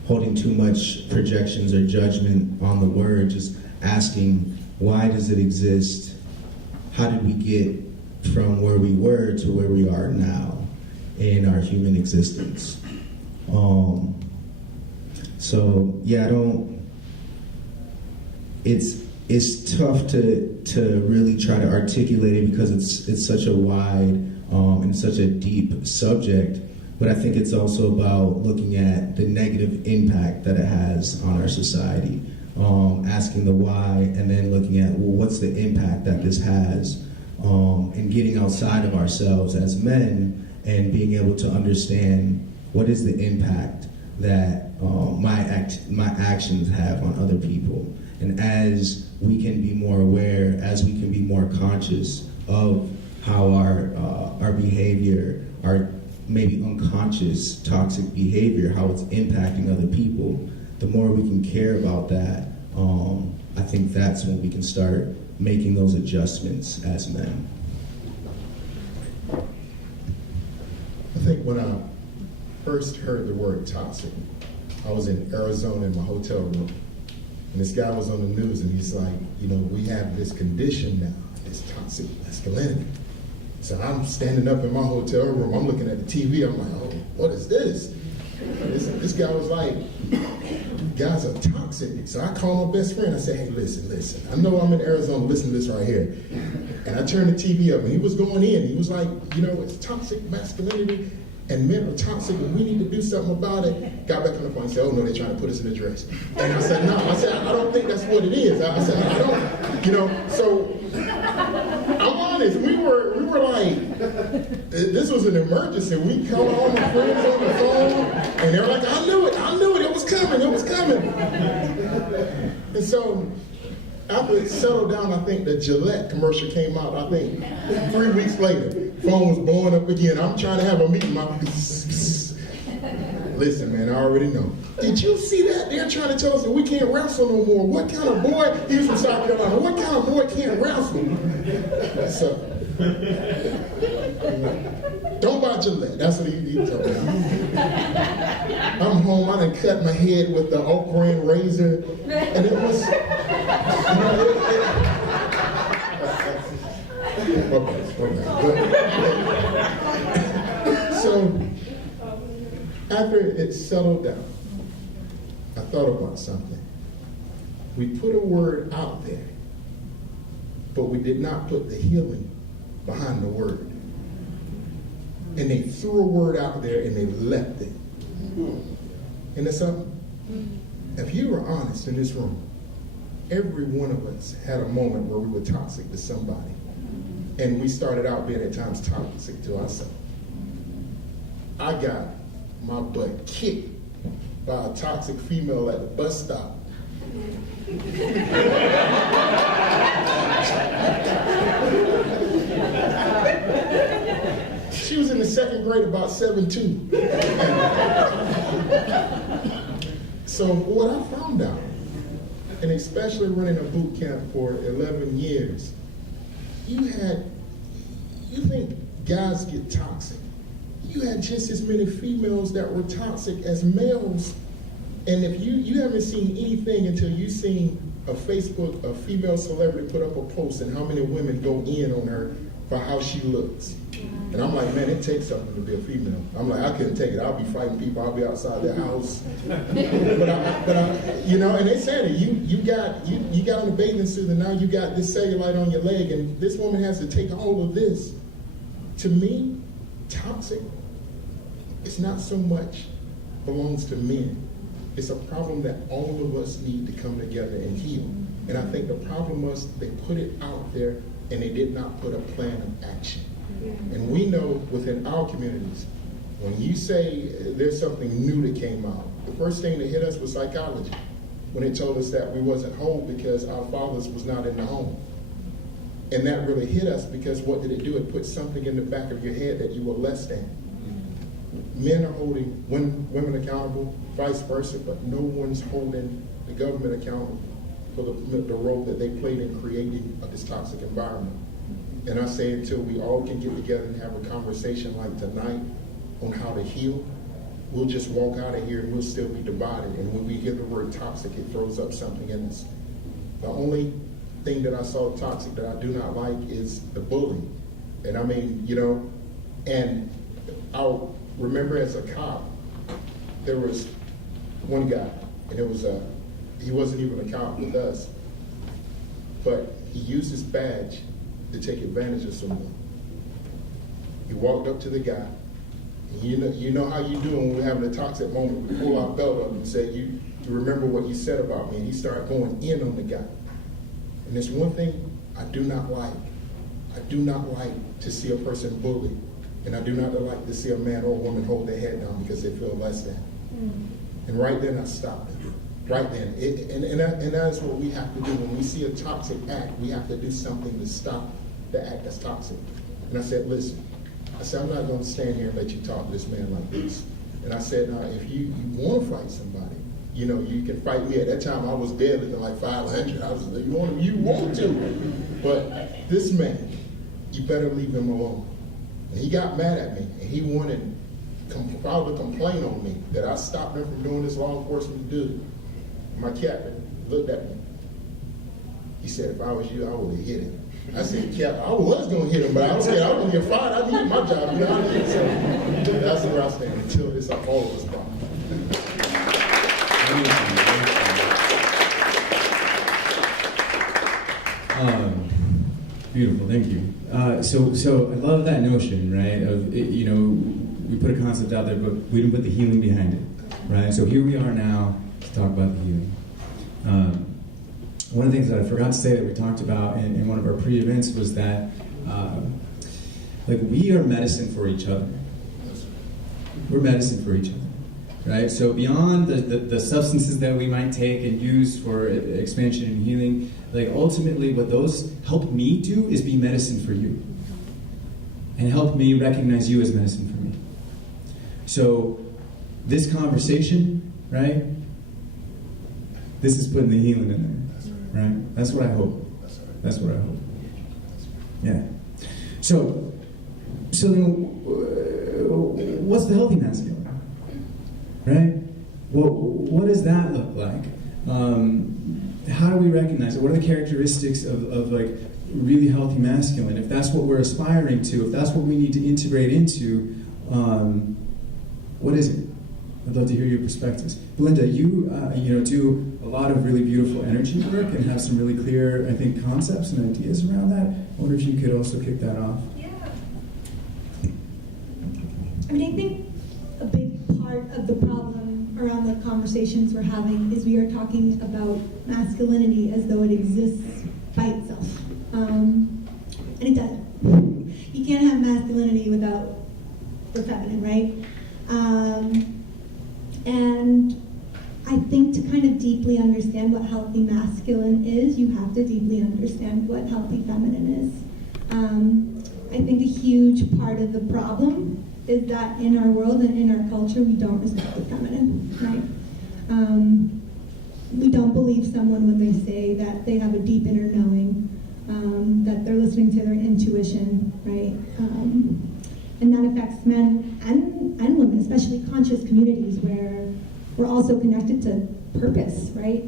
holding too much projections or judgment on the word, just asking, why does it exist? How did we get from where we were to where we are now in our human existence? So yeah, it's tough to really try to articulate it because it's such a wide and such a deep subject, but I think it's also about looking at the negative impact that it has on our society, asking the why, and then looking at, well, what's the impact that this has, and getting outside of ourselves as men and being able to understand what is the impact that my actions have on other people. And as we can be more aware, as we can be more conscious of how our behavior, our maybe unconscious toxic behavior, how it's impacting other people, the more we can care about that, I think that's when we can start making those adjustments as men. I think when I first heard the word toxic, I was in Arizona in my hotel room, and this guy was on the news, and he's like, you know, we have this condition now, this toxic masculinity. So I'm standing up in my hotel room, I'm looking at the TV, I'm like, oh, what is this? This guy was like, guys are toxic. So I called my best friend, I said, hey, listen, I know I'm in Arizona, listen to this right here. And I turned the TV up, and he was going in, he was like, you know, it's toxic masculinity, and men are toxic, and we need to do something about it. Got back on the phone and said, oh no, they're trying to put us in a dress. And I said, no, I don't think that's what it is. I said, I don't, you know, so I'm honest, we were like, this was an emergency. We called all my friends on the phone, and they're like, I knew it was coming. And so, after it settled down, I think the Gillette commercial came out, I think 3 weeks later. Phone was blowing up again. I'm trying to have a meeting. Listen, man, I already know. Did you see that? They're trying to tell us that we can't wrestle no more. What kind of boy, he's from South Carolina, what kind of boy can't wrestle? So, don't buy Gillette. That's what he told me. I'm home, I done cut my head with the oak grain razor, and it was, you know, so, after it settled down, I thought about something. We put a word out there, but we did not put the healing behind the word. And they threw a word out there and they left it. And that's something. If you were honest in this room, every one of us had a moment where we were toxic to somebody. And we started out being at times toxic to ourselves. I got my butt kicked by a toxic female at the bus stop. She was in the second grade, about 7'2". So what I found out, and especially running a boot camp for 11 years, you think guys get toxic. You had just as many females that were toxic as males. And if you haven't seen anything until you've seen a female celebrity put up a post and how many women go in on her for how she looks. And I'm like, man, it takes something to be a female. I'm like, I couldn't take it. I'll be fighting people. I'll be outside their house. but I, you know, and they said it. You got on a bathing suit, and now you got this cellulite on your leg, and this woman has to take all of this. To me, toxic, it's not so much belongs to men. It's a problem that all of us need to come together and heal. And I think the problem was they put it out there and they did not put a plan of action. And we know within our communities, when you say there's something new that came out, the first thing that hit us was psychology. When it told us that we wasn't whole because our fathers was not in the home. And that really hit us because what did it do? It put something in the back of your head that you were less than. Men are holding women accountable, vice versa, but no one's holding the government accountable for the role that they played in creating this toxic environment. And I say until we all can get together and have a conversation like tonight on how to heal, we'll just walk out of here and we'll still be divided. And when we hear the word toxic, it throws up something in us. The only thing that I saw toxic that I do not like is the bullying. And I mean, you know, and I'll remember as a cop, there was one guy, and it was he wasn't even a cop with us, but he used his badge to take advantage of someone. He walked up to the guy, and you know how you do when we're having a toxic moment, we pull our belt up and say, you remember what you said about me, and he started going in on the guy. And there's one thing I do not like. I do not like to see a person bullied. And I do not like to see a man or a woman hold their head down because they feel less than. And right then I stopped it. Right then. And that is what we have to do. When we see a toxic act, we have to do something to stop the act that's toxic. And I said, listen, I'm not going to stand here and let you talk to this man like this. And I said, now, if you want to fight somebody, You know, you can fight me. At that time, I was dead looking like 500. I was like, you want to. But this man, you better leave him alone. And he got mad at me, and he filed a complaint on me that I stopped him from doing this law enforcement duty. My captain looked at me. He said, if I was you, I would have hit him. I said, Captain, I was going to hit him, but I was scared I was going to get fired. I needed my job. You know? So that's where I stand until it's all of us gone. Beautiful, thank you. So I love that notion, right? Of we put a concept out there, but we didn't put the healing behind it, right? So here we are now to talk about the healing. One of the things that I forgot to say that we talked about in one of our pre-events was that, we are medicine for each other. We're medicine for each other. Right? So beyond the substances that we might take and use for expansion and healing, ultimately what those help me do is be medicine for you. And help me recognize you as medicine for me. So this conversation, right? This is putting the healing in there. Right? That's what I hope. That's what I hope. Yeah. So then what's the healthy masculine? Right? Well, what does that look like? How do we recognize it? What are the characteristics of really healthy masculine? If that's what we're aspiring to, if that's what we need to integrate into, what is it? I'd love to hear your perspectives. Belinda, you do a lot of really beautiful energy work and have some really clear, I think, concepts and ideas around that. I wonder if you could also kick that off. Yeah. I mean, I think a big part of the problem around the conversations we're having is we are talking about masculinity as though it exists by itself. And it doesn't. You can't have masculinity without the feminine, right? And I think to kind of deeply understand what healthy masculine is, you have to deeply understand what healthy feminine is. I think a huge part of the problem is that in our world and in our culture, we don't respect the feminine, right? We don't believe someone when they say that they have a deep inner knowing, that they're listening to their intuition, right? And that affects men and women, especially conscious communities where we're also connected to purpose, right?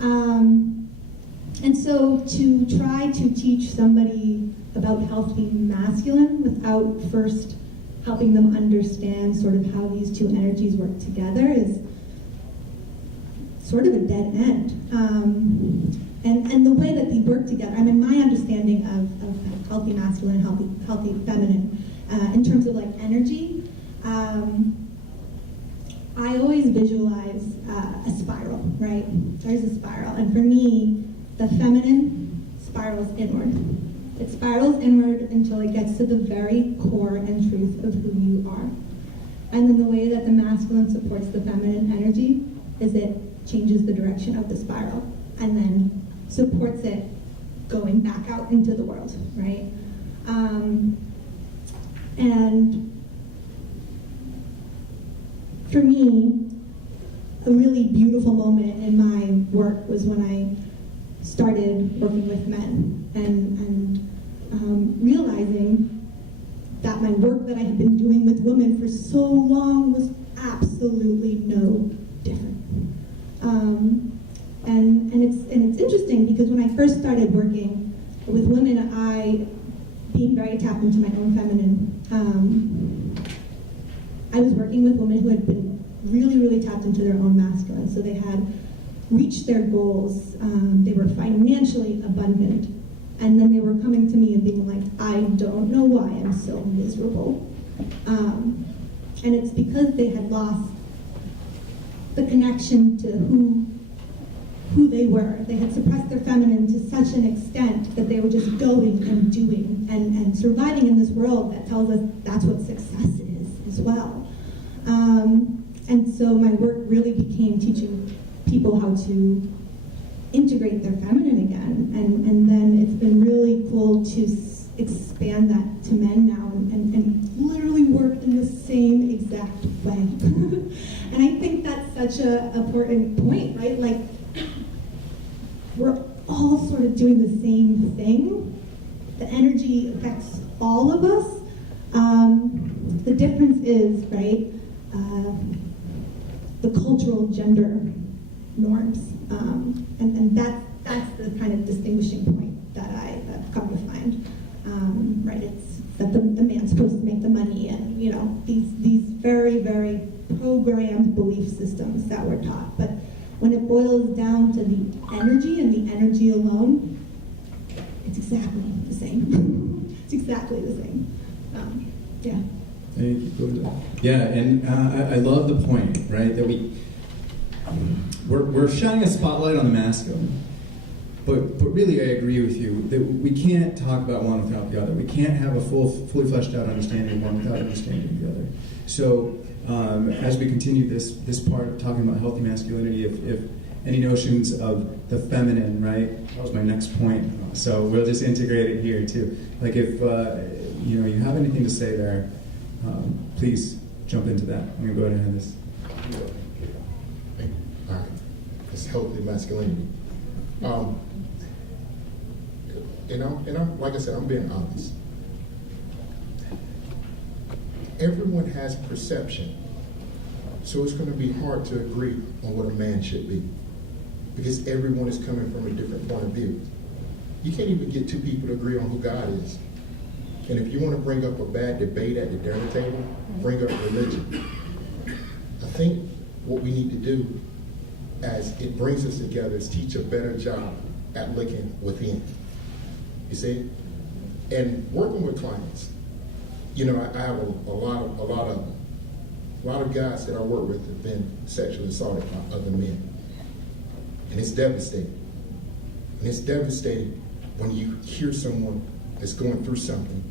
And so to try to teach somebody about healthy masculine without first helping them understand sort of how these two energies work together is sort of a dead end. And the way that they work together, I mean, my understanding of healthy masculine and healthy feminine, in terms of energy, I always visualize a spiral, right? There's a spiral, and for me, the feminine spirals inward. It spirals inward until it gets to the very core and truth of who you are. And then the way that the masculine supports the feminine energy is it changes the direction of the spiral and then supports it going back out into the world, right? And for me, a really beautiful moment in my work was when I started working with men and realizing that my work that I had been doing with women for so long was absolutely no different. And it's interesting because when I first started working with women, I, being very tapped into my own feminine, I was working with women who had been really, really tapped into their own masculine. So they had reached their goals, they were financially abundant, and then they were coming to me and being like, I don't know why I'm so miserable. And it's because they had lost the connection to who they were. They had suppressed their feminine to such an extent that they were just going and doing and surviving in this world that tells us that's what success is as well. And so my work really became teaching people how to integrate their feminine again. And then it's been really cool to expand that to men now and literally work in the same exact way. And I think that's such such an important point, right? Like, we're all sort of doing the same thing. The energy affects all of us. The difference is, right, the cultural gender norms. And that's the kind of distinguishing point that I've come to find. Right, it's that the man's supposed to make the money, and you know, these very, very programmed belief systems that we're taught. But when it boils down to the energy and the energy alone, it's exactly the same. It's exactly the same. Yeah. Thank you, Belinda. Yeah, and I love the point, right, that we're shining a spotlight on the masculine, but really I agree with you that we can't talk about one without the other. We can't have a fully fleshed out understanding of one without understanding the other. So as we continue this part of talking about healthy masculinity, if any notions of the feminine, right, that was my next point, so we'll just integrate it here too. Like if you have anything to say there, please jump into that. I'm going to go ahead and end this. All right. It's healthy masculinity. And I'm like I said, I'm being honest. Everyone has perception, so it's going to be hard to agree on what a man should be, because everyone is coming from a different point of view. You can't even get two people to agree on who God is. And if you want to bring up a bad debate at the dinner table, bring up religion. I think what we need to do, as it brings us together, is teach a better job at looking within. You see? And working with clients, you know, I have a lot of guys that I work with have been sexually assaulted by other men. And it's devastating. And it's devastating when you hear someone that's going through something,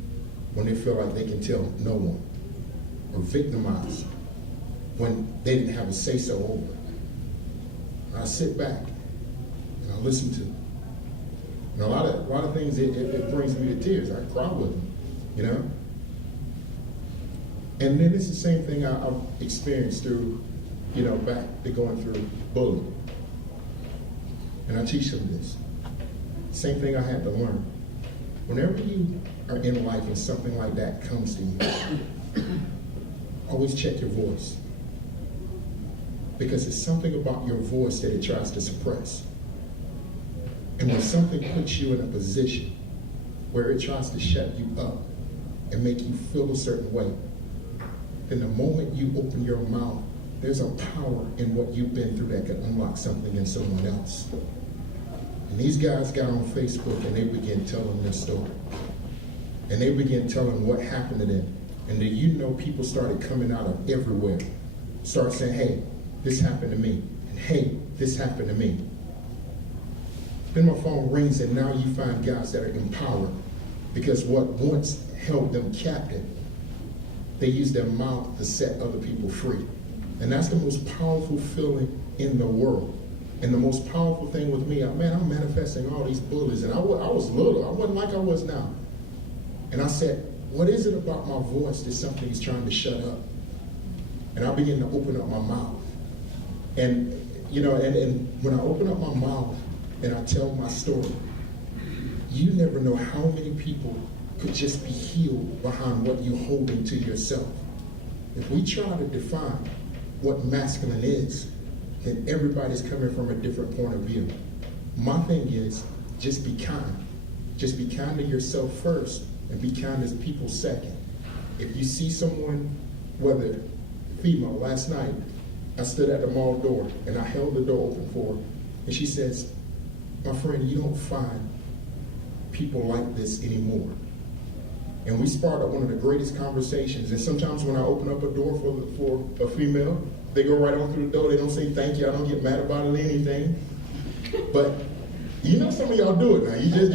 when they feel like they can tell no one, or victimized, when they didn't have a say-so over it. And I sit back and I listen to them. And a lot of things, it brings me to tears. I cry with them, you know? And then it's the same thing I've experienced through, you know, back to going through bullying. And I teach them this. Same thing I had to learn. Whenever you are in life and something like that comes to you, always check your voice. Because it's something about your voice that it tries to suppress. And when something puts you in a position where it tries to shut you up and make you feel a certain way, then the moment you open your mouth, there's a power in what you've been through that can unlock something in someone else. And these guys got on Facebook and they began telling their story. And they began telling what happened to them. And then you know people started coming out of everywhere. Start saying, hey, this happened to me. And hey, this happened to me. Then my phone rings and now you find guys that are empowered. Because what once held them captive, they use their mouth to set other people free. And that's the most powerful feeling in the world. And the most powerful thing with me, I'm manifesting all these bullies. And I was little, I wasn't like I was now. And I said, what is it about my voice that something is trying to shut up? And I began to open up my mouth. And, you know, and when I open up my mouth and I tell my story, you never know how many people could just be healed behind what you're holding to yourself. If we try to define what masculine is, then everybody's coming from a different point of view. My thing is, just be kind. Just be kind to yourself first, and be kind to people second. If you see someone, whether female, last night, I stood at the mall door, and I held the door open for her, and she says, my friend, you don't find people like this anymore. And we sparked up one of the greatest conversations. And sometimes when I open up a door for a female, they go right on through the door. They don't say thank you. I don't get mad about it or anything. But you know some of y'all do it now. You just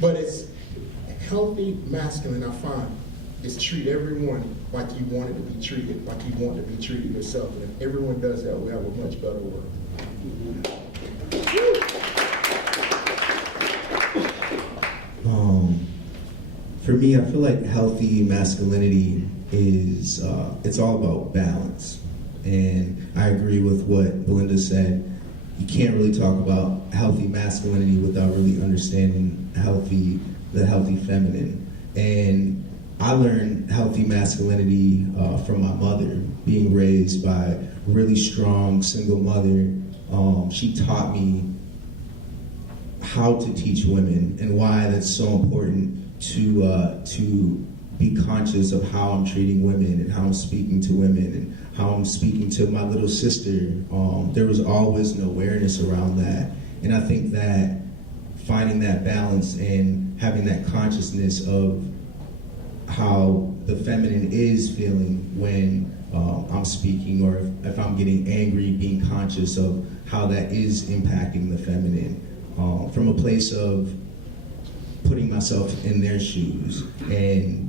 but it's healthy masculine, I find, is treat everyone like you wanted to be treated, like you want to be treated yourself. And if everyone does that, we'll have a much better world. for me, I feel like healthy masculinity is, it's all about balance. And I agree with what Belinda said. You can't really talk about healthy masculinity without really understanding the healthy feminine. And I learned healthy masculinity from my mother, being raised by a really strong single mother. She taught me how to teach women and why that's so important to be conscious of how I'm treating women and how I'm speaking to women and how I'm speaking to my little sister. There was always an awareness around that. And I think that finding that balance and having that consciousness of how the feminine is feeling when I'm speaking, or if I'm getting angry, being conscious of how that is impacting the feminine from a place of putting myself in their shoes and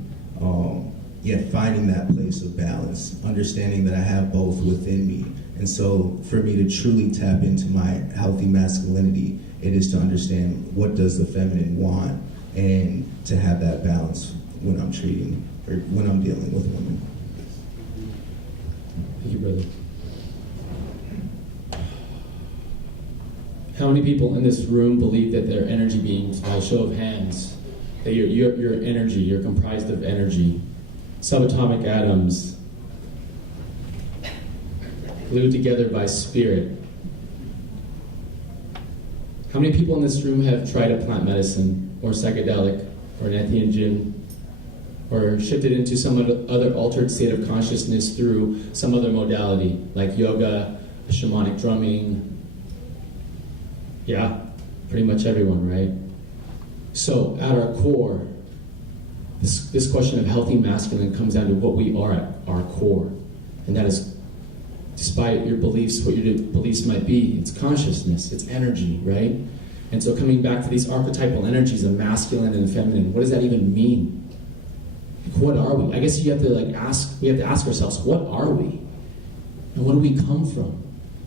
finding that place of balance, understanding that I have both within me. And so for me to truly tap into my healthy masculinity, it is to understand what does the feminine want and to have that balance when I'm treating or when I'm dealing with women. Thank you, brother. How many people in this room believe that they're energy beings? By a show of hands, that you're energy, you're comprised of energy. Subatomic atoms glued together by spirit. How many people in this room have tried a plant medicine or psychedelic or an entheogen or shifted into some other altered state of consciousness through some other modality like yoga, shamanic drumming? Yeah, pretty much everyone, right? So at our core, this question of healthy masculine comes down to what we are at our core. And that is, despite your beliefs, what your beliefs might be, it's consciousness, it's energy, right? And so coming back to these archetypal energies of masculine and feminine, what does that even mean? Like, what are we? I guess we have to ask ourselves, what are we? And where do we come from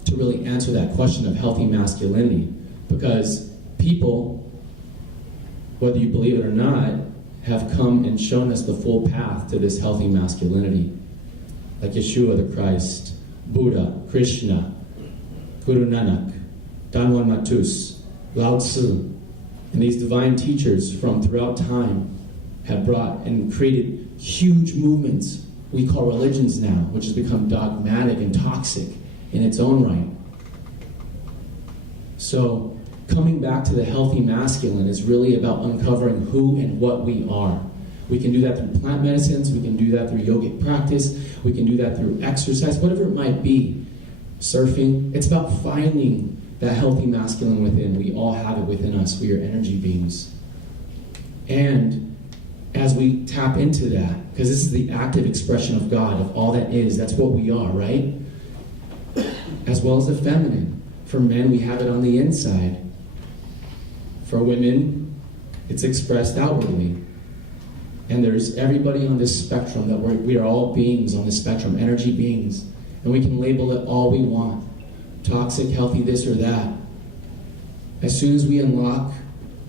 to really answer that question of healthy masculinity? Because people, whether you believe it or not, have come and shown us the full path to this healthy masculinity. Like Yeshua the Christ, Buddha, Krishna, Guru Nanak, Danwan Matus, Lao Tzu, and these divine teachers from throughout time have brought and created huge movements we call religions now, which has become dogmatic and toxic in its own right. So, coming back to the healthy masculine is really about uncovering who and what we are. We can do that through plant medicines, we can do that through yogic practice, we can do that through exercise, whatever it might be. Surfing. It's about finding that healthy masculine within. We all have it within us. We are energy beings. And as we tap into that, because this is the active expression of God, of all that is, that's what we are, right? As well as the feminine. For men, we have it on the inside. For women, it's expressed outwardly. And there's everybody on this spectrum, that we are all beings on this spectrum, energy beings. And we can label it all we want. Toxic, healthy, this or that. As soon as we unlock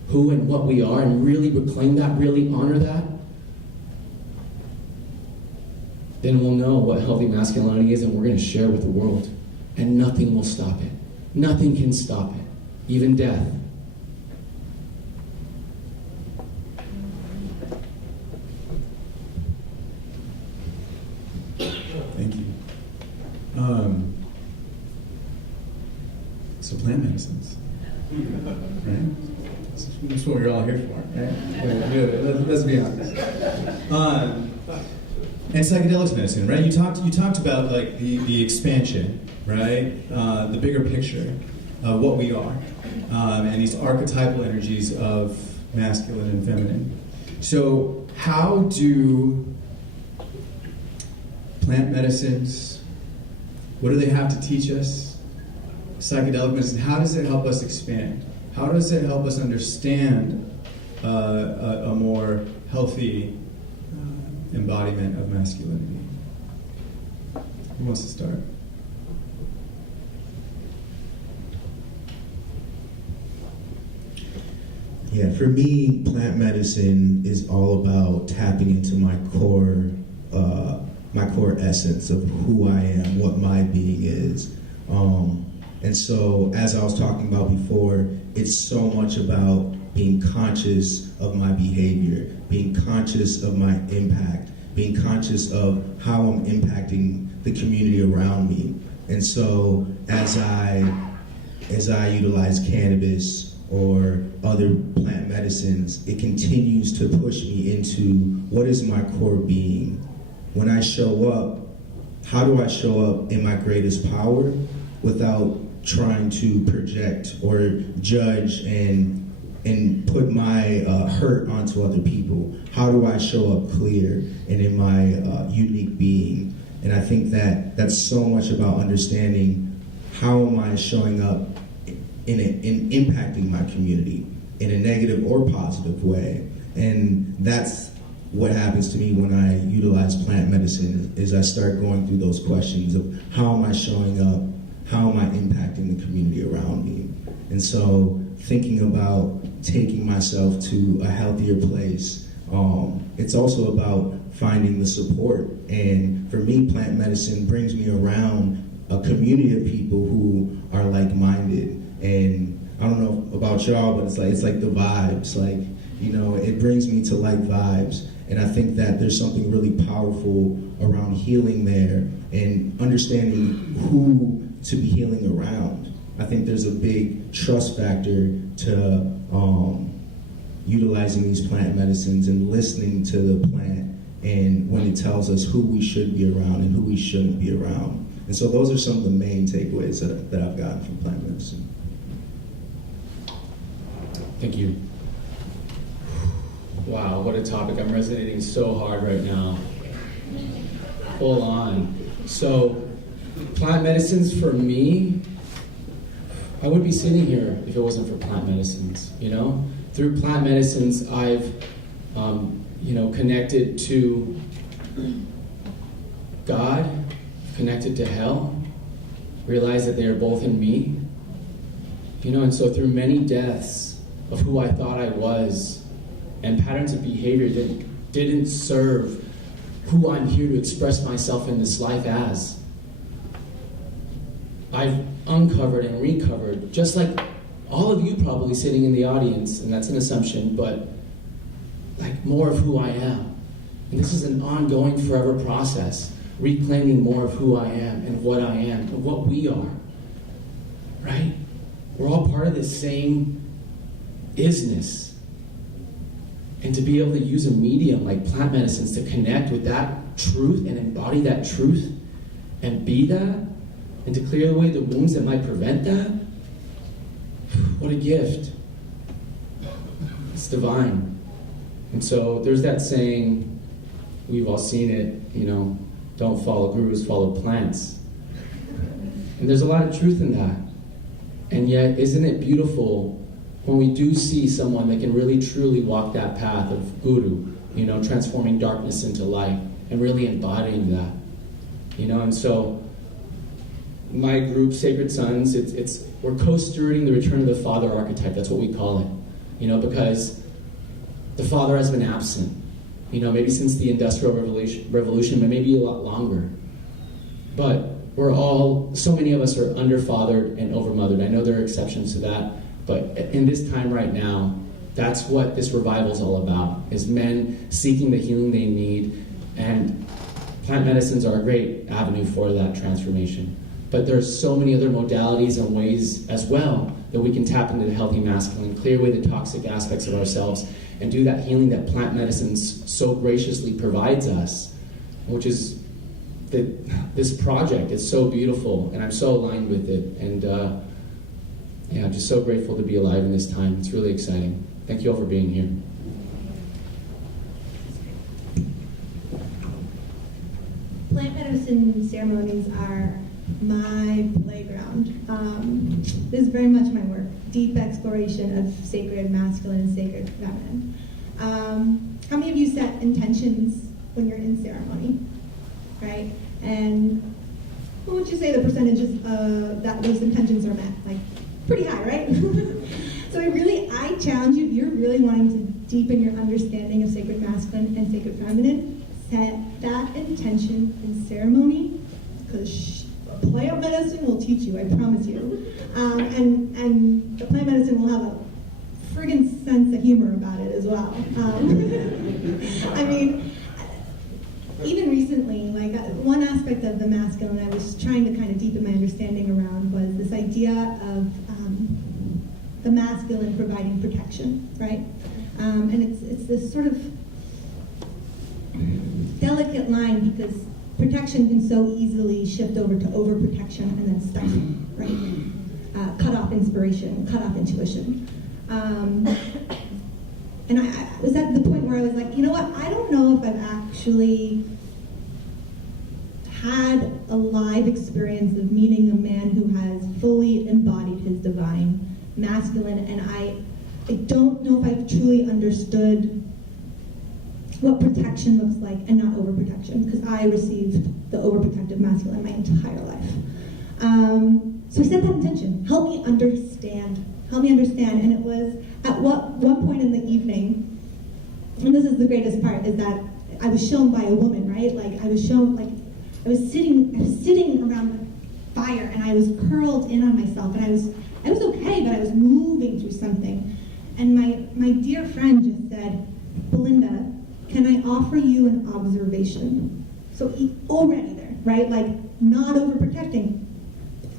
who and what we are and really reclaim that, really honor that, then we'll know what healthy masculinity is and we're going to share with the world. And nothing will stop it. Nothing can stop it. Even death. Thank you. So plant medicines, right? That's what we're all here for, right? Let's be honest. And psychedelics medicine, right? You talked about like the expansion, right? The bigger picture of what we are, and these archetypal energies of masculine and feminine. So how do plant medicines, what do they have to teach us? Psychedelic medicine, how does it help us expand? How does it help us understand a more healthy embodiment of masculinity? Who wants to start? Yeah, for me, plant medicine is all about tapping into my core essence of who I am, what my being is. And so, as I was talking about before, it's so much about being conscious of my behavior, being conscious of my impact, being conscious of how I'm impacting the community around me. And so, as I utilize cannabis or other plant medicines, it continues to push me into what is my core being. When I show up, how do I show up in my greatest power without trying to project or judge and put my hurt onto other people? How do I show up clear and in my unique being? And I think that that's so much about understanding how am I showing up in impacting my community in a negative or positive way. And that's what happens to me when I utilize plant medicine, is I start going through those questions of how am I showing up, how am I impacting the community around me. And so thinking about taking myself to a healthier place, it's also about finding the support. And for me, plant medicine brings me around a community of people who are like-minded. And I don't know about y'all, but it's like the vibes. Like, you know, it brings me to like vibes. And I think that there's something really powerful around healing there and understanding who to be healing around. I think there's a big trust factor to utilizing these plant medicines and listening to the plant, and when it tells us who we should be around and who we shouldn't be around. And so those are some of the main takeaways that I've gotten from plant medicine. Thank you. Wow, what a topic. I'm resonating so hard right now. Full on. So, plant medicines for me, I wouldn't be sitting here if it wasn't for plant medicines, you know? Through plant medicines, I've, connected to God, connected to hell, realized that they are both in me, you know? And so through many deaths of who I thought I was and patterns of behavior that didn't serve who I'm here to express myself in this life as, I've uncovered and recovered, just like all of you probably sitting in the audience, and that's an assumption, but like more of who I am. And this is an ongoing, forever process, reclaiming more of who I am and what I am and what we are, right? We're all part of this same isness. And to be able to use a medium like plant medicines to connect with that truth and embody that truth and be that, and to clear away the wounds that might prevent that, what a gift. It's divine. And so there's that saying, we've all seen it, you know, don't follow gurus, follow plants. And there's a lot of truth in that. And yet, isn't it beautiful when we do see someone that can really truly walk that path of guru, you know, transforming darkness into light and really embodying that, you know? And so my group, Sacred Sons, we're co-stewarding the return of the father archetype. That's what we call it, you know, because the father has been absent, you know, maybe since the Industrial Revolution, but maybe a lot longer. But so many of us are under-fathered and over-mothered. I know there are exceptions to that, but in this time right now, that's what this revival is all about, is men seeking the healing they need, and plant medicines are a great avenue for that transformation. But there's so many other modalities and ways as well that we can tap into the healthy masculine, clear away the toxic aspects of ourselves, and do that healing that plant medicines so graciously provides us, which is this project. It's so beautiful, and I'm so aligned with it. And I'm just so grateful to be alive in this time. It's really exciting. Thank you all for being here. Plant medicine ceremonies are my playground. This is very much my work, deep exploration of sacred masculine and sacred feminine. How many of you set intentions when you're in ceremony, right? And what would you say the percentages that those intentions are met? Like, pretty high, right? So I challenge you, if you're really wanting to deepen your understanding of sacred masculine and sacred feminine, set that intention in ceremony, because plant medicine will teach you, I promise you. And the plant medicine will have a friggin' sense of humor about it as well. I mean, even recently, like one aspect of the masculine I was trying to kind of deepen my understanding around was this idea of the masculine providing protection, right? And it's this sort of delicate line because protection can so easily shift over to overprotection and then stuff, right? Cut off inspiration, cut off intuition. And I was at the point where I was like, you know what, I don't know if I've actually had a live experience of meeting a man who has fully embodied his divine masculine, and I don't know if I've truly understood what protection looks like and not overprotection, because I received the overprotective masculine my entire life. So I set that intention, help me understand, and it was at one point in the evening, and this is the greatest part, is that I was shown by a woman, right? Like I was sitting around the fire and I was curled in on myself, and I was okay, but I was moving through something. And my dear friend just said, Belinda, can I offer you an observation? So already there, right? Like not overprotecting,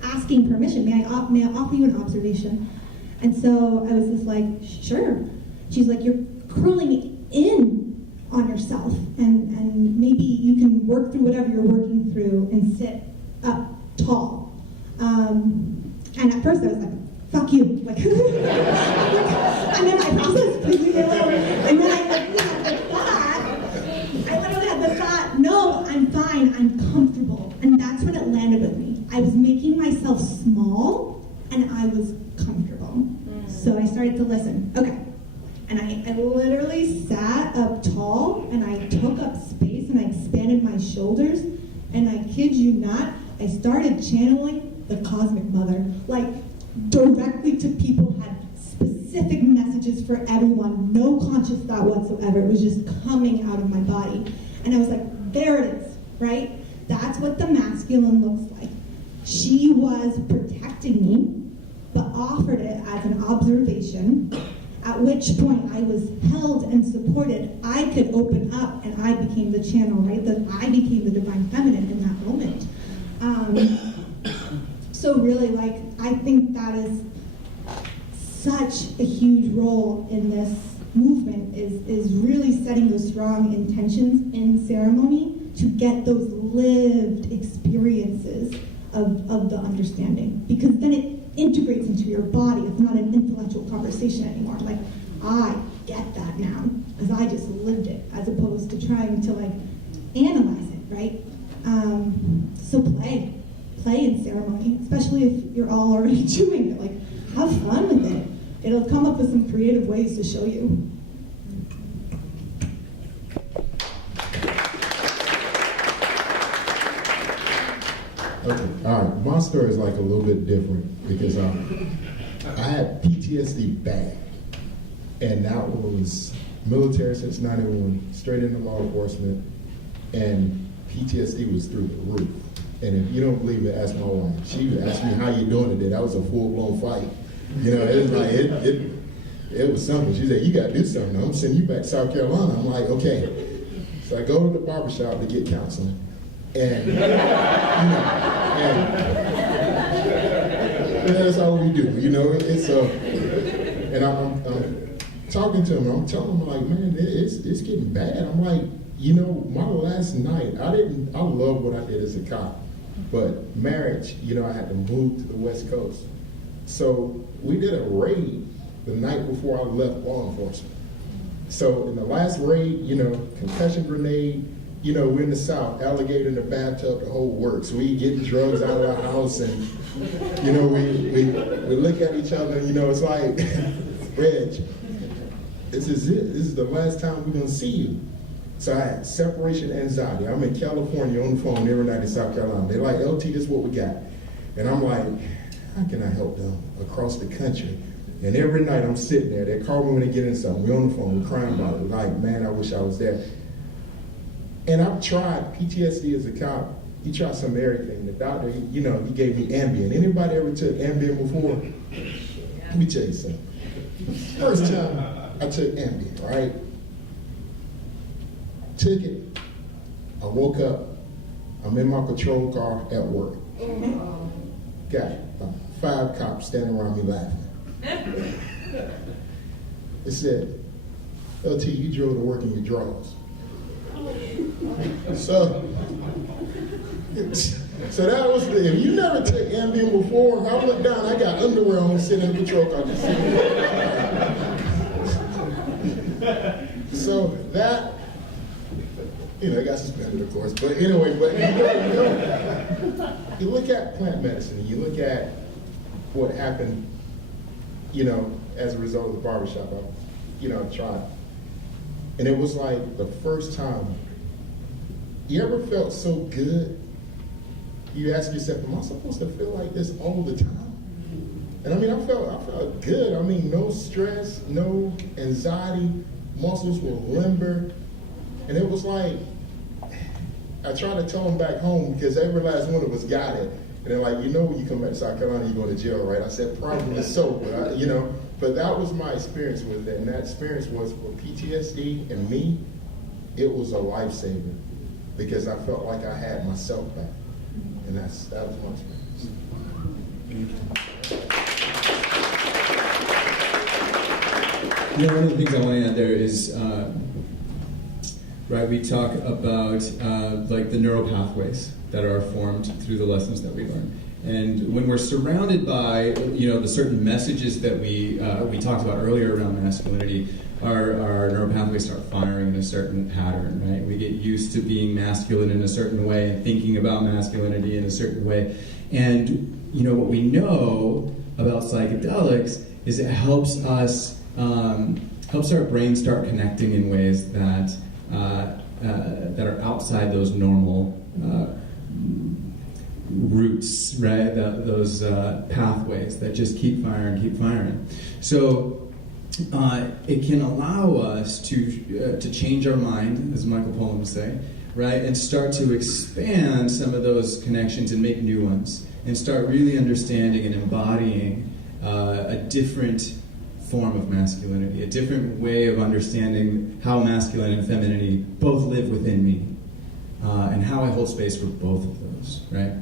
asking permission. May I offer you an observation? And so I was just like, sure. She's like, you're curling in on yourself, and maybe you can work through whatever you're working through and sit up tall. And at first I was like, fuck you. Like, and then my process took me a little, and then I literally had the thought, no, I'm fine, I'm comfortable. And that's when it landed with me. I was making myself small, and I was comfortable. So I started to listen. Okay. And I literally sat up tall, and I took up space, and I expanded my shoulders, and I kid you not, I started channeling the Cosmic Mother, like directly to people, had specific messages for everyone, no conscious thought whatsoever. It was just coming out of my body. And I was like, there it is, right? That's what the masculine looks like. She was protecting me, but offered it as an observation, at which point I was held and supported. I could open up, and I became the channel, right? I became the divine feminine in that moment. So really, like, I think that is such a huge role in this movement, is really setting those strong intentions in ceremony to get those lived experiences of the understanding, because then it integrates into your body. It's not an intellectual conversation anymore. Like, I get that now, because I just lived it, as opposed to trying to like analyze it, right? So play in ceremony, especially if you're all already doing it. Like, have fun with it. It'll come up with some creative ways to show you. Okay, all right. My story is like a little bit different because I had PTSD bad, and that was military since '91, straight into law enforcement, and PTSD was through the roof. And if you don't believe me, ask my wife. She asked me how you doing today. That was a full-blown fight. You know, it was like it was something. She said, "You got to do something. I'm sending you back to South Carolina." I'm like, okay. So I go to the barbershop to get counseling. And, you know, and that's all we do, you know. It's and I'm talking to him. I'm telling him, like, man, it's getting bad. I'm like, you know, my last night, I love what I did as a cop, but marriage, you know, I had to move to the West Coast. So we did a raid the night before I left law enforcement. So in the last raid, you know, concussion grenade. You know, we're in the South, alligator in the bathtub, the whole works. We getting drugs out of our house, and, you know, we look at each other, and, you know, it's like, Reg, this is it. This is the last time we're going to see you. So I had separation anxiety. I'm in California on the phone every night in South Carolina. They're like, LT, this is what we got. And I'm like, how can I help them across the country? And every night I'm sitting there. They call me when they get in something. We're on the phone. We're crying about it. Like, man, I wish I was there. And I've tried PTSD as a cop. He tried some of everything. The doctor, he gave me Ambien. Anybody ever took Ambien before? Let me tell you something. First time I took Ambien, right? Took it. I woke up. I'm in my patrol car at work. Got about 5 cops standing around me laughing. It said, LT, you drove to work in your drawers. So that was if you never took Ambien before, I looked down, I got underwear on sitting in the patrol car. So that, I got suspended, of course. But anyway, you look at plant medicine, and you look at what happened, as a result of the barbershop. I tried. And it was like the first time. You ever felt so good? You ask yourself, am I supposed to feel like this all the time? And I felt good. No stress, no anxiety, muscles were limber. And it was like, I tried to tell them back home because every last one of us got it. And they're like, when you come back to South Carolina, you're going to jail, right? I said, probably so, but but that was my experience with it. And that experience was for PTSD and me, it was a lifesaver because I felt like I had myself back. And that was my experience. One of the things I want to add there is, we talk about the neural pathways that are formed through the lessons that we learn. And when we're surrounded by, the certain messages that we talked about earlier around masculinity, our neural pathways start firing in a certain pattern, right? We get used to being masculine in a certain way and thinking about masculinity in a certain way. And, what we know about psychedelics is it helps us, helps our brain start connecting in ways that are outside those normal routes, right? Those pathways that just keep firing. So it can allow us to change our mind, as Michael Pollan would say, right? And start to expand some of those connections and make new ones, and start really understanding and embodying a different form of masculinity, a different way of understanding how masculine and femininity both live within me, and how I hold space for both of those, right?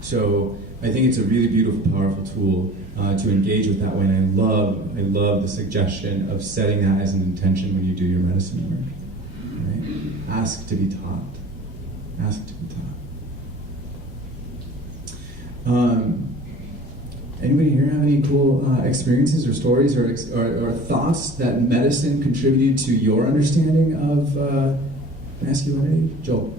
So I think it's a really beautiful, powerful tool to engage with that way, and I love the suggestion of setting that as an intention when you do your medicine work, right? Ask to be taught. Ask to be taught. Anybody here have any cool experiences or stories or thoughts that medicine contributed to your understanding of masculinity? Joel.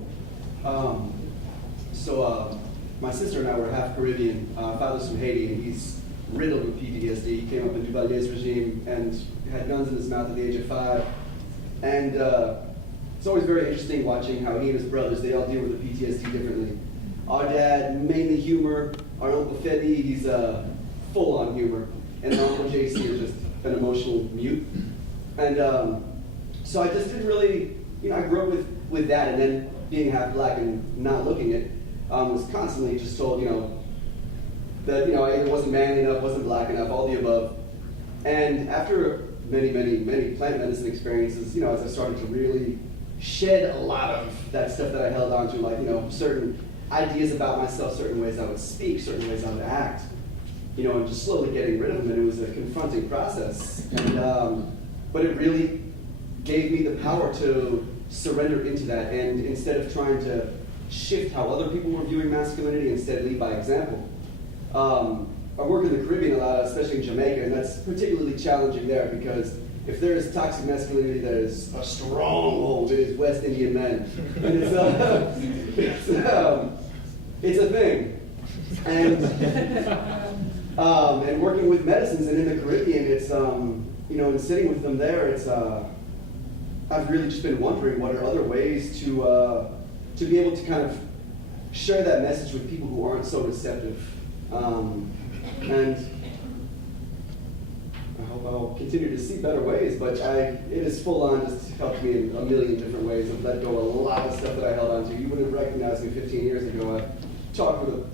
My sister and I were half Caribbean. Father's from Haiti, and he's riddled with PTSD. He came up in Duvalier's regime and had guns in his mouth at the age of 5. And it's always very interesting watching how he and his brothers, they all deal with the PTSD differently. Our dad, mainly humor. Our Uncle Fedi, he's full-on humor. And Uncle JC is just an emotional mute. And so I just didn't really, I grew up with that, and then being half black and not looking it, was constantly just told, that, I either wasn't manly enough, wasn't black enough, all the above. And after many plant medicine experiences, as I started to really shed a lot of that stuff that I held on to, like, certain ideas about myself, certain ways I would speak, certain ways I would act, and just slowly getting rid of them. And it was a confronting process. And, but it really gave me the power to surrender into that. And instead of trying to shift how other people were viewing masculinity, instead lead by example. I work in the Caribbean a lot, especially in Jamaica, and that's particularly challenging there because if there is toxic masculinity, there is a stronghold. It is West Indian men, and it's a thing. And working with medicines and in the Caribbean, it's and sitting with them there, it's I've really just been wondering what are other ways to be able to kind of share that message with people who aren't so receptive. And I hope I'll continue to see better ways, but it is full on just helped me in a million different ways. I've let go of a lot of stuff that I held on to. You wouldn't have recognized me 15 years ago. I talked with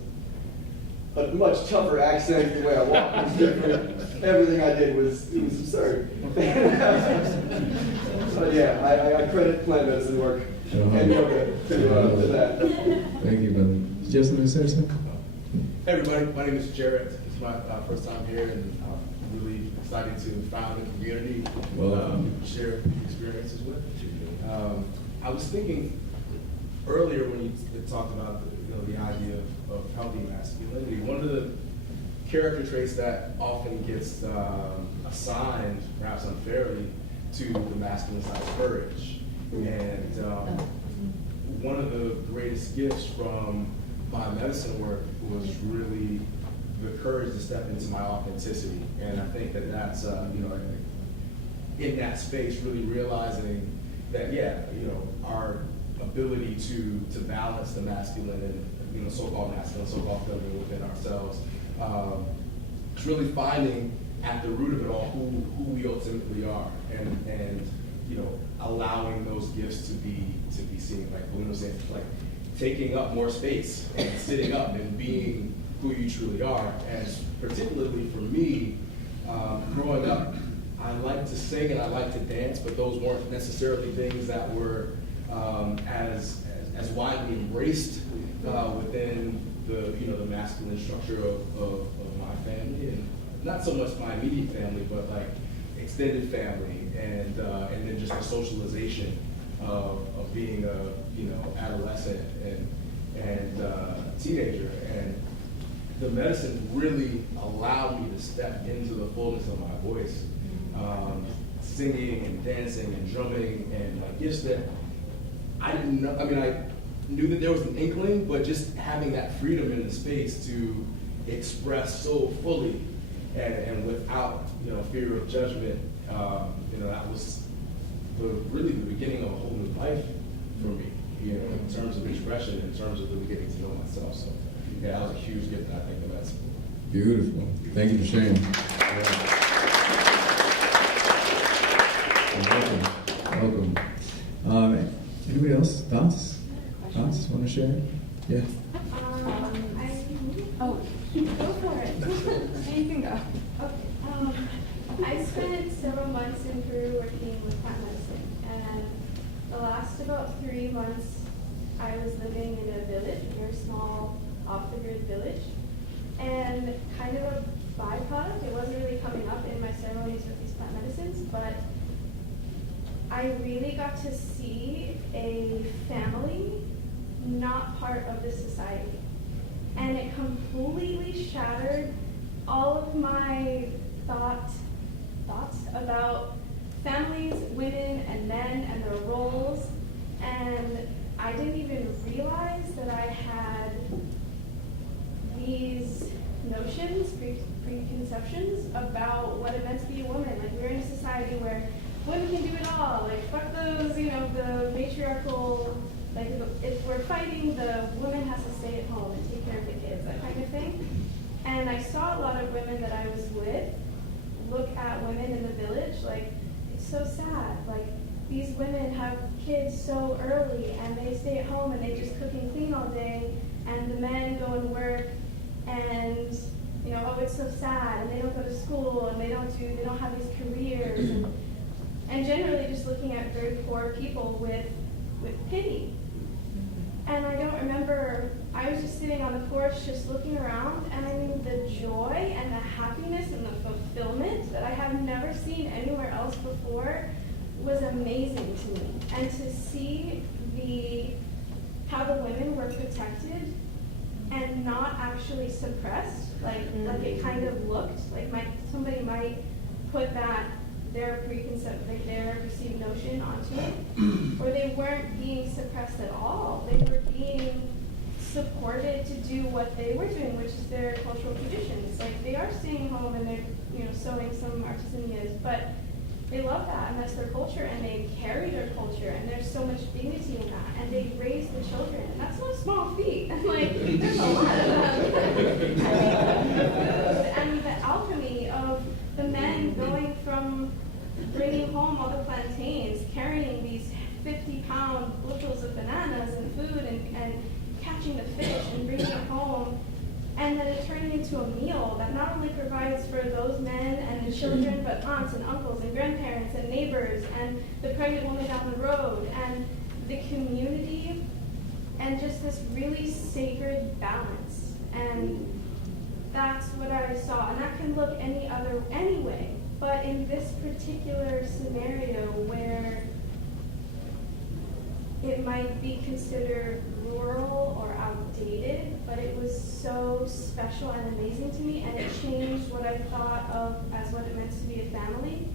a much tougher accent. The way I walked was different. Everything I did was absurd. But yeah, I credit plant medicine work and yoga to that. Thank you, brother. Did you have something to say, sir? Hey everybody, my name is Jarrett. It's my first time here, and I'm really excited to found a community share experiences with. I was thinking earlier when you talked about the idea of healthy masculinity. One of the character traits that often gets assigned, perhaps unfairly, to the masculine side is courage. And one of the greatest gifts from my medicine work was really the courage to step into my authenticity. And I think that that's, in that space, really realizing that, our ability to balance the masculine and, so-called masculine, so-called feminine within ourselves, is really finding at the root of it all who we ultimately are, and allowing those gifts to be seen, like Belinda was saying, like taking up more space and sitting up and being who you truly are. And particularly for me, growing up, I liked to sing and I liked to dance, but those weren't necessarily things that were as widely embraced within the masculine structure of my family, and not so much my immediate family, but like extended family, and then just the socialization of being a adolescent and teenager. And the medicine really allowed me to step into the fullness of my voice, singing and dancing and drumming, and gifts that I didn't know. I mean, I knew that there was an inkling, but just having that freedom in the space to express so fully and without fear of judgment, that was really the beginning of a whole new life for me, in terms of expression, in terms of really getting to know myself. So yeah, that was a huge gift that I think of medicine. Beautiful. Thank you for sharing. Welcome. Anybody else? Thoughts? Want to share? Yeah. Go for it. You can go. Okay. I spent several months in Peru working with plant medicine, and the last about 3 months I was living in a village, a very small, off-the-grid village, and kind of a byproduct, it wasn't really coming up in my ceremonies with these plant medicines, but I really got to see a family not part of this society. And it completely shattered all of my thoughts about families, women, and men, and their roles. And I didn't even realize that I had these notions, preconceptions about what it meant to be a woman. Like, we're in a society where women can do it all. Like, fuck those, the matriarchal, like, if we're fighting, the woman has to stay at home and take care of the kids, that kind of thing. And I saw a lot of women that I was with look at women in the village like, it's so sad. Like, these women have kids so early and they stay at home and they just cook and clean all day, and the men go and work, and oh, it's so sad, and they don't go to school, and they don't have these careers, and generally just looking at very poor people with pity. And I don't remember, I was just sitting on the porch just looking around, and I mean the joy and the happiness and the fulfillment that I have never seen anywhere else before was amazing to me. And to see how the women were protected and not actually suppressed, like it kind of looked like somebody might put that their perceived notion onto it, or they weren't being suppressed at all. They were being supported to do what they were doing, which is their cultural traditions. Like, they are staying home and they're sewing some artisanias, but they love that, and that's their culture, and they carry their culture, and there's so much dignity in that, and they raise the children, and that's not a small feat. I'm like, there's a lot of them. And the alchemy of the men going catching the fish and bringing it home, and then it turning into a meal that not only provides for those men and the children, but aunts and uncles and grandparents and neighbors and the pregnant woman down the road and the community, and just this really sacred balance. And that's what I saw. And that can look any way. But in this particular scenario where it might be considered rural or outdated, but it was so special and amazing to me, and it changed what I thought of as what it meant to be a family.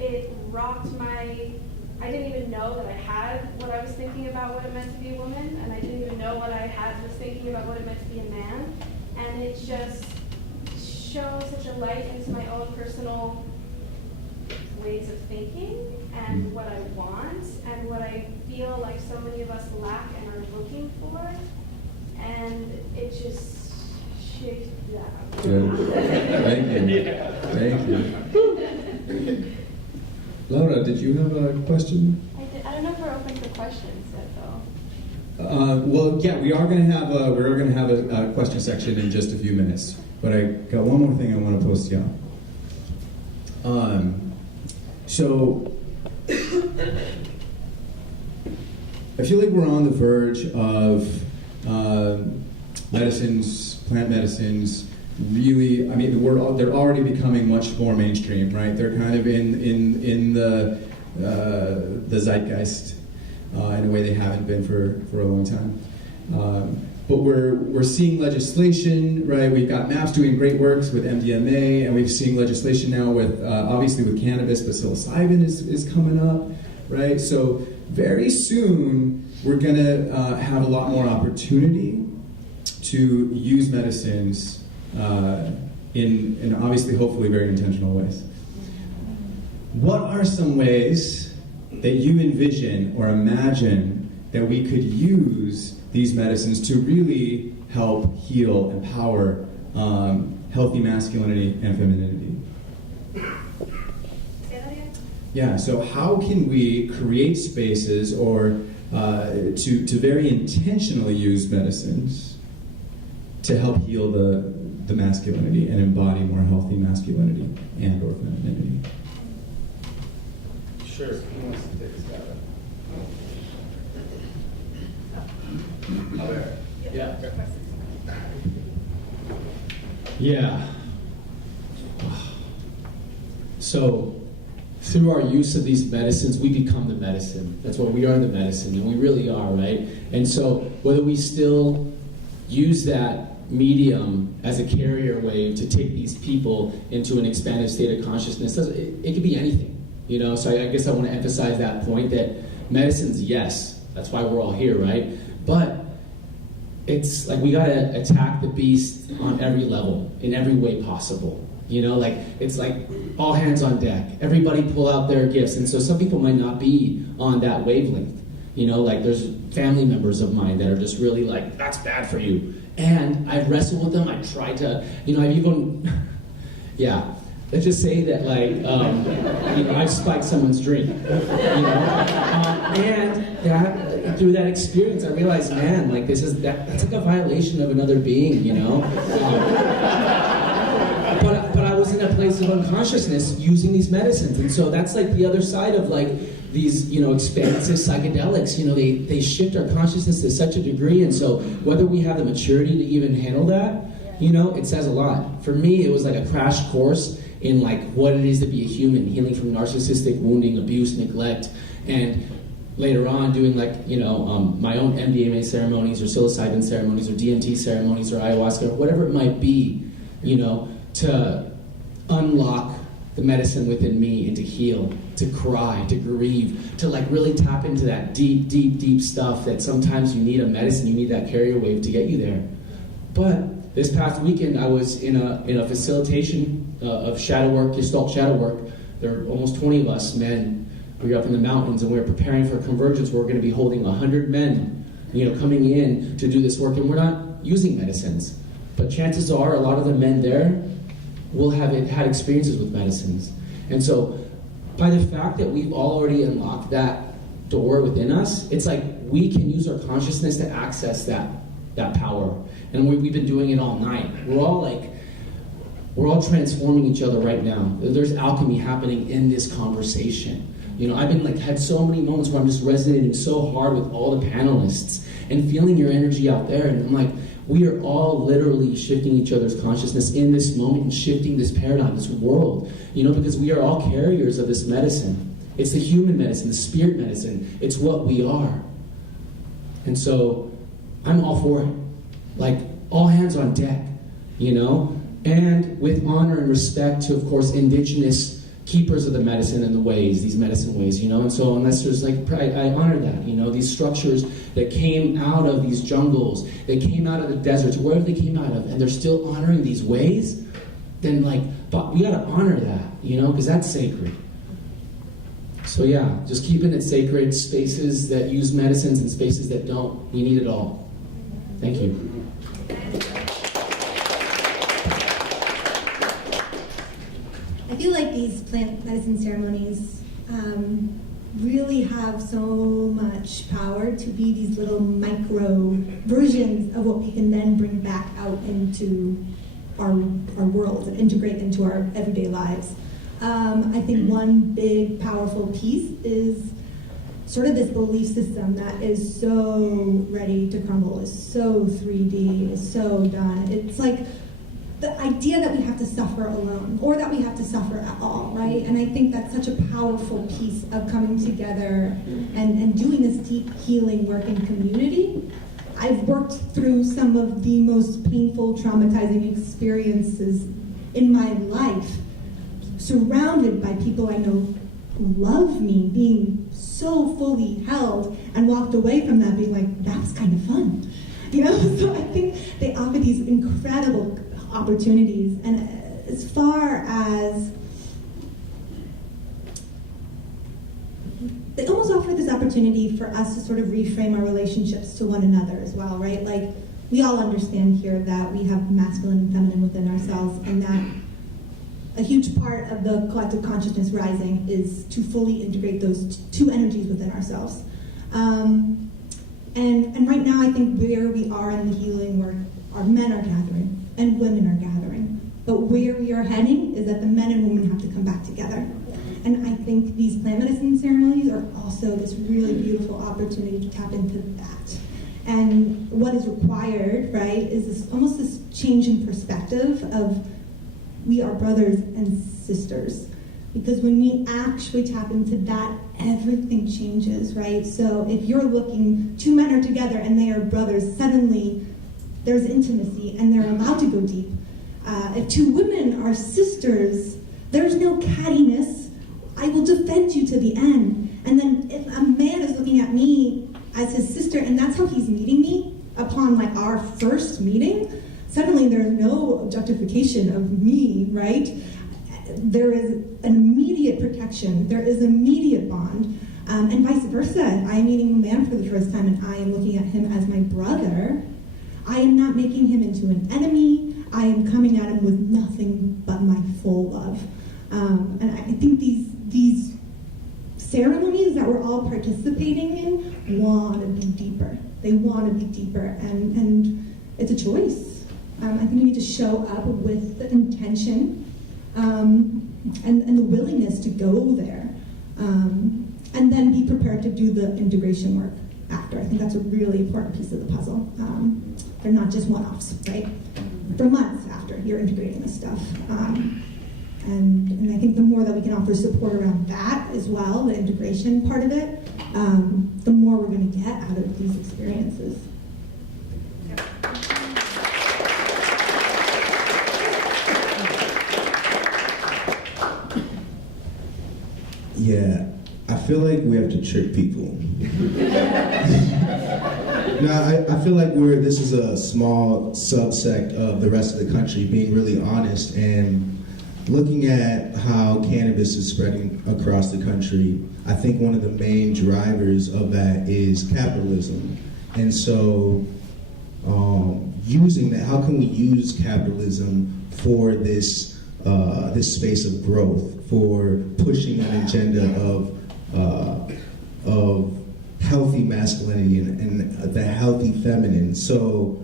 It rocked I didn't even know that I had what I was thinking about what it meant to be a woman, and I didn't even know what I was thinking about what it meant to be a man. And it just shone such a light into my own personal ways of thinking and what I want and what I feel like so many of us lack and are looking for. And it just shaped that. Good. Thank you. Thank you. Laura, did you have a question? I don't know if we're open for questions yet, though. Well, yeah, we are going to have a question section in just a few minutes. But I got one more thing I want to post to y'all. So I feel like we're on the verge of plant medicines. Really, I mean, they're already becoming much more mainstream, right? They're kind of in the zeitgeist in a way they haven't been for a long time. But we're seeing legislation, right? We've got MAPS doing great works with MDMA, and we've seen legislation now with obviously with cannabis, but psilocybin is coming up, right? So very soon we're gonna have a lot more opportunity to use medicines in obviously, hopefully, very intentional ways. What are some ways that you envision or imagine that we could use these medicines to really help heal, empower healthy masculinity and femininity? Say that again? Yeah, so how can we create spaces or to very intentionally use medicines to help heal the masculinity and embody more healthy masculinity and or femininity? Sure. Who wants to take a stab at it? Aubert. Yeah. Yeah. So, through our use of these medicines, we become the medicine. That's what we are, the medicine, and we really are, right? And so, whether we still use that medium as a carrier wave to take these people into an expanded state of consciousness, it could be anything, you know? So I guess I want to emphasize that point that medicine's, yes, that's why we're all here, right? But it's like we gotta attack the beast on every level, in every way possible. You know, like it's like all hands on deck. Everybody pull out their gifts. And so some people might not be on that wavelength. You know, like there's family members of mine that are just really like, that's bad for you. And I've wrestled with them. I tried to, you know, I've even, yeah. Let's just say that, like, you know, I've spiked someone's drink, you know, and that, through that experience, I realized, man, like, that's like a violation of another being, you know. But I was in a place of unconsciousness using these medicines, and so that's like the other side of like these, you know, expansive psychedelics. You know, they shift our consciousness to such a degree, and so whether we have the maturity to even handle that, you know, it says a lot. For me, it was like a crash course in like what it is to be a human, healing from narcissistic wounding, abuse, neglect, and later on doing like, you know, my own MDMA ceremonies or psilocybin ceremonies or DMT ceremonies or ayahuasca, or whatever it might be, you know, to unlock the medicine within me and to heal, to cry, to grieve, to like really tap into that deep, deep, deep stuff that sometimes you need a medicine, you need that carrier wave to get you there. But this past weekend I was in a facilitation of shadow work, Gestalt shadow work. There are almost 20 of us men. We were up in the mountains and we were preparing for convergence. We're going to be holding 100 men, you know, coming in to do this work, and we're not using medicines. But chances are a lot of the men there will have had experiences with medicines. And so by the fact that we've already unlocked that door within us, it's like we can use our consciousness to access that that power. And we've been doing it all night. We're all transforming each other right now. There's alchemy happening in this conversation. You know, I've been had so many moments where I'm just resonating so hard with all the panelists and feeling your energy out there. And I'm like, we are all literally shifting each other's consciousness in this moment and shifting this paradigm, this world. You know, because we are all carriers of this medicine. It's the human medicine, the spirit medicine. It's what we are. And so I'm all for it. Like, all hands on deck, you know? And with honor and respect to, of course, indigenous keepers of the medicine and the ways, these medicine ways, you know? And so unless there's I honor that, you know? These structures that came out of these jungles, they came out of the deserts, wherever they came out of, and they're still honoring these ways, then but we gotta honor that, you know? Because that's sacred. So yeah, just keeping it sacred, spaces that use medicines and spaces that don't, we need it all. Thank you. I feel like these plant medicine ceremonies really have so much power to be these little micro versions of what we can then bring back out into our world and integrate into our everyday lives. I think one big powerful piece is sort of this belief system that is so ready to crumble, is so 3D, is so done. It's like the idea that we have to suffer alone, or that we have to suffer at all, right? And I think that's such a powerful piece of coming together and doing this deep healing work in community. I've worked through some of the most painful, traumatizing experiences in my life, surrounded by people I know who love me, being so fully held, and walked away from that being like, that was kind of fun. You know, so I think they offer these incredible opportunities. And as far as, they almost offer this opportunity for us to sort of reframe our relationships to one another as well, right? Like, we all understand here that we have masculine and feminine within ourselves, and that a huge part of the collective consciousness rising is to fully integrate those two energies within ourselves. And right now, I think where we are in the healing work, our men are gathering and women are gathering. But where we are heading is that the men and women have to come back together. And I think these plant medicine ceremonies are also this really beautiful opportunity to tap into that. And what is required, right, is this, almost this change in perspective of we are brothers and sisters. Because when we actually tap into that, everything changes, right? So if you're looking, two men are together and they are brothers, suddenly there's intimacy and they're allowed to go deep. If two women are sisters, there's no cattiness. I will defend you to the end. And then if a man is looking at me as his sister, and that's how he's meeting me upon like our first meeting, suddenly there's no objectification of me, right? There is an immediate protection. There is immediate bond. And vice versa. I am meeting a man for the first time and I am looking at him as my brother. I am not making him into an enemy. I am coming at him with nothing but my full love. And I think these ceremonies that we're all participating in want to be deeper. They want to be deeper, and it's a choice. I think we need to show up with the intention and the willingness to go there, and then be prepared to do the integration work after. I think that's a really important piece of the puzzle. They're not just one-offs, right? For months after, you're integrating this stuff. And I think the more that we can offer support around that as well, the integration part of it, the more we're going to get out of these experiences. Yeah, I feel like we have to trick people. No, I feel like this is a small subsect of the rest of the country, being really honest and looking at how cannabis is spreading across the country. I think one of the main drivers of that is capitalism. And so using that, how can we use capitalism for this space of growth, for pushing an agenda of healthy masculinity and the healthy feminine? So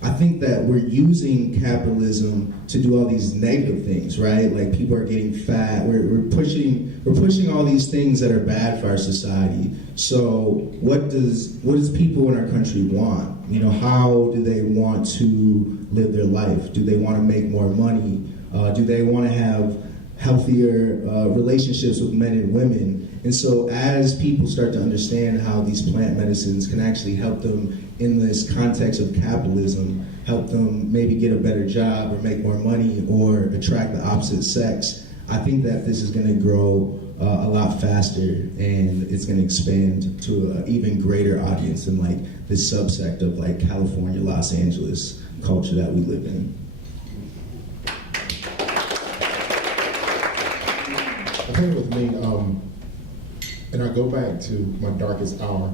I think that we're using capitalism to do all these negative things, right? Like people are getting fat. We're pushing all these things that are bad for our society. So what does people in our country want? You know, how do they want to live their life? Do they want to make more money? Do they want to have healthier relationships with men and women? And so as people start to understand how these plant medicines can actually help them in this context of capitalism, help them maybe get a better job or make more money or attract the opposite sex, I think that this is going to grow a lot faster, and it's going to expand to an even greater audience than like this subsect of like California, Los Angeles culture that we live in. I think with me, and I go back to my darkest hour,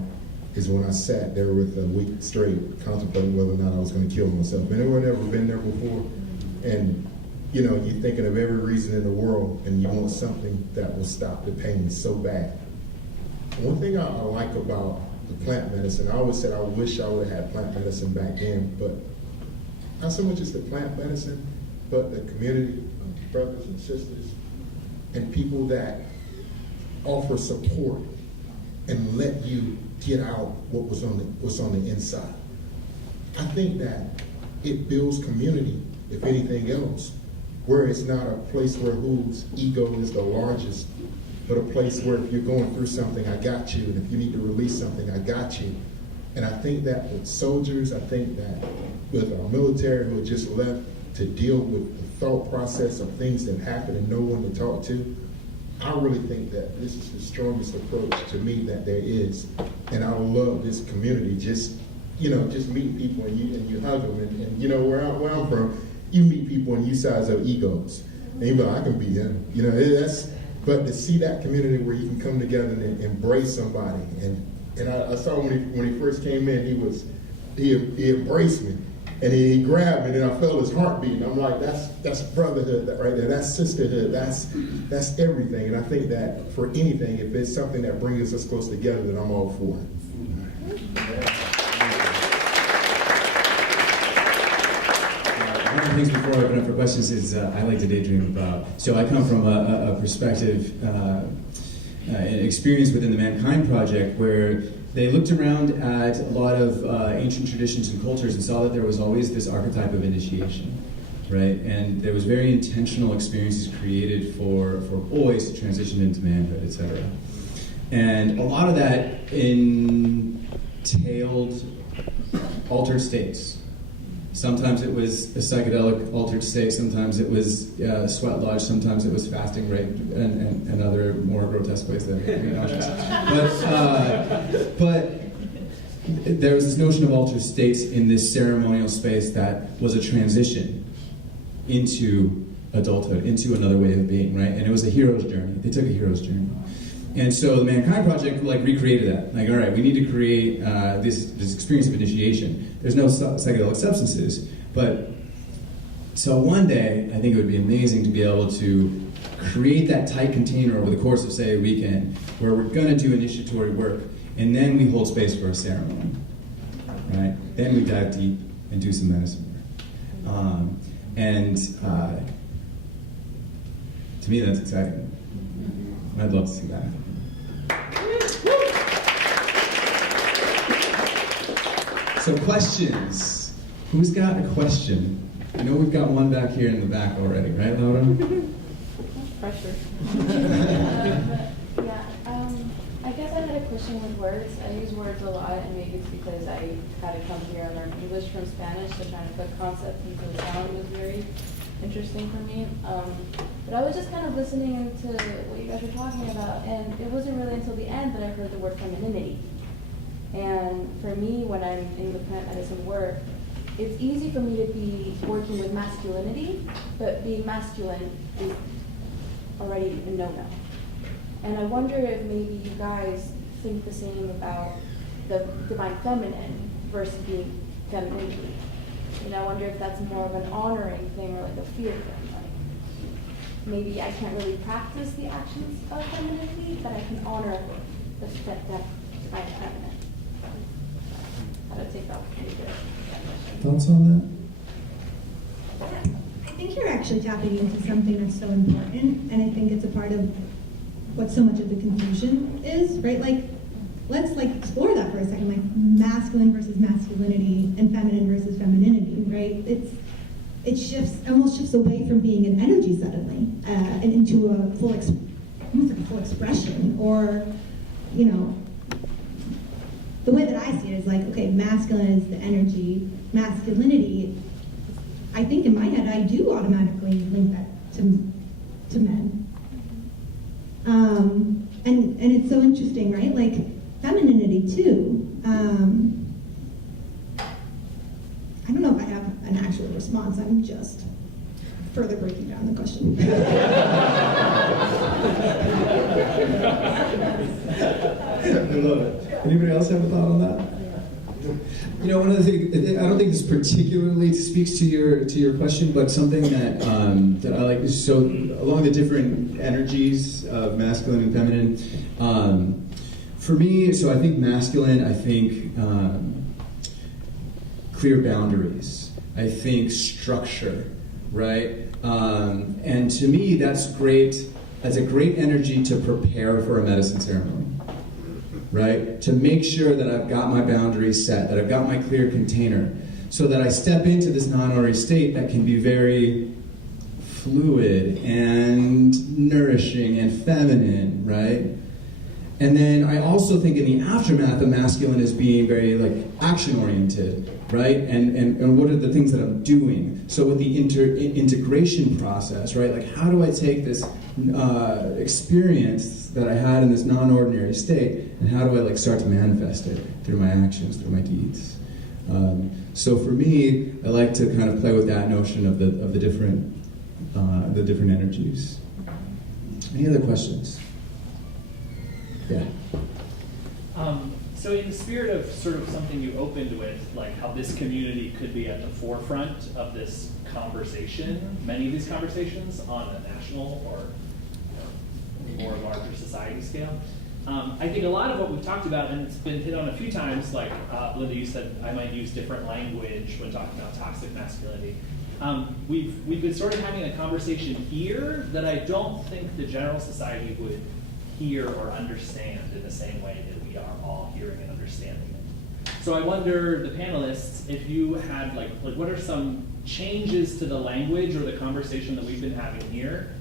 is when I sat there with a week straight contemplating whether or not I was going to kill myself. Anyone ever been there before? And you know, you're thinking of every reason in the world, and you want something that will stop the pain so bad. One thing I like about the plant medicine, I always said I wish I would have had plant medicine back then, but not so much as the plant medicine, but the community of brothers and sisters and people that offer support and let you get out what's on the inside. I think that it builds community, if anything else, where it's not a place where whose ego is the largest, but a place where if you're going through something, I got you, and if you need to release something, I got you. And I think that with soldiers, I think that with our military who are just left to deal with the thought process of things that happen and no one to talk to, I really think that this is the strongest approach to me that there is. And I love this community, just meeting people and you hug them. And you know, where I'm from, you meet people and you size up egos. And you be like, I can be him. You know, but to see that community where you can come together and embrace somebody. And I saw when he first came in, he embraced me. And he grabbed me, and I felt his heartbeat. And I'm like, that's brotherhood right there. That's sisterhood. That's everything. And I think that for anything, if it's something that brings us close together, then I'm all for it. One of the things before I open up for questions is I like to daydream about. So I come from a perspective, an experience within the Mankind Project where they looked around at a lot of ancient traditions and cultures and saw that there was always this archetype of initiation, right? And there was very intentional experiences created for boys to transition into manhood, etc. And a lot of that entailed altered states. Sometimes it was a psychedelic altered state, sometimes it was sweat lodge, sometimes it was fasting, rape, and other more grotesque ways that make me nauseous. But there was this notion of altered states in this ceremonial space that was a transition into adulthood, into another way of being, right? And it was a hero's journey. They took a hero's journey. And so the Mankind Project recreated that. Like, all right, we need to create this experience of initiation. There's no psychedelic substances, but so one day, I think it would be amazing to be able to create that tight container over the course of, say, a weekend, where we're going to do initiatory work, and then we hold space for a ceremony, right? Then we dive deep and do some medicine work. To me, that's exciting. I'd love to see that. So questions. Who's got a question? I know we've got one back here in the back already, right, Laura? Pressure. I guess I had a question with words. I use words a lot, and maybe it's because I had to come here and learn English from Spanish, so trying to put concepts into the sound was very interesting for me. But I was just kind of listening to what you guys were talking about, and it wasn't really until the end that I heard the word femininity. And for me, when I'm in the plant medicine work, it's easy for me to be working with masculinity, but being masculine is already a no-no. And I wonder if maybe you guys think the same about the divine feminine versus being femininity. And I wonder if that's more of an honoring thing or like a fear thing. Like maybe I can't really practice the actions of femininity, but I can honor the step that I'm feminine. How to take that pretty good. Thoughts on I think you're actually tapping into something that's so important, and I think it's a part of what so much of the confusion is, right? Like, let's explore that for a second, like masculine versus masculinity and feminine versus femininity, right? It almost shifts away from being an energy suddenly and into a full expression, or, you know, the way that I see it is like, okay, masculine is the energy, masculinity, I think in my head I do automatically link that to men. And it's so interesting, right? Like femininity too. I don't know if I have an actual response. I'm just further breaking down the question. I love it. Anybody else have a thought on that? You know, one of the things, I don't think this particularly speaks to your question, but something that that I like is, so along the different energies of masculine and feminine, for me, so I think masculine, I think clear boundaries, I think structure, right? And to me, that's great. That's a great energy to prepare for a medicine ceremony, right? To make sure that I've got my boundaries set, that I've got my clear container, so that I step into this non-orderly state that can be very fluid and nourishing and feminine, right? And then I also think in the aftermath of masculine as being very like action-oriented, right? And what are the things that I'm doing? So with the integration process, right? Like, how do I take this experience that I had in this non-ordinary state, and how do I like start to manifest it through my actions, through my deeds? So for me, I like to kind of play with that notion of the different energies. Any other questions? Yeah. So in the spirit of sort of something you opened with, like how this community could be at the forefront of this conversation, many of these conversations on a national or more larger society scale, I think a lot of what we've talked about, and it's been hit on a few times, like Belinda, you said I might use different language when talking about toxic masculinity. We've been sort of having a conversation here that I don't think the general society would hear or understand in the same way that we are all hearing and understanding it. So I wonder, the panelists, if you had like what are some changes to the language or the conversation that we've been having here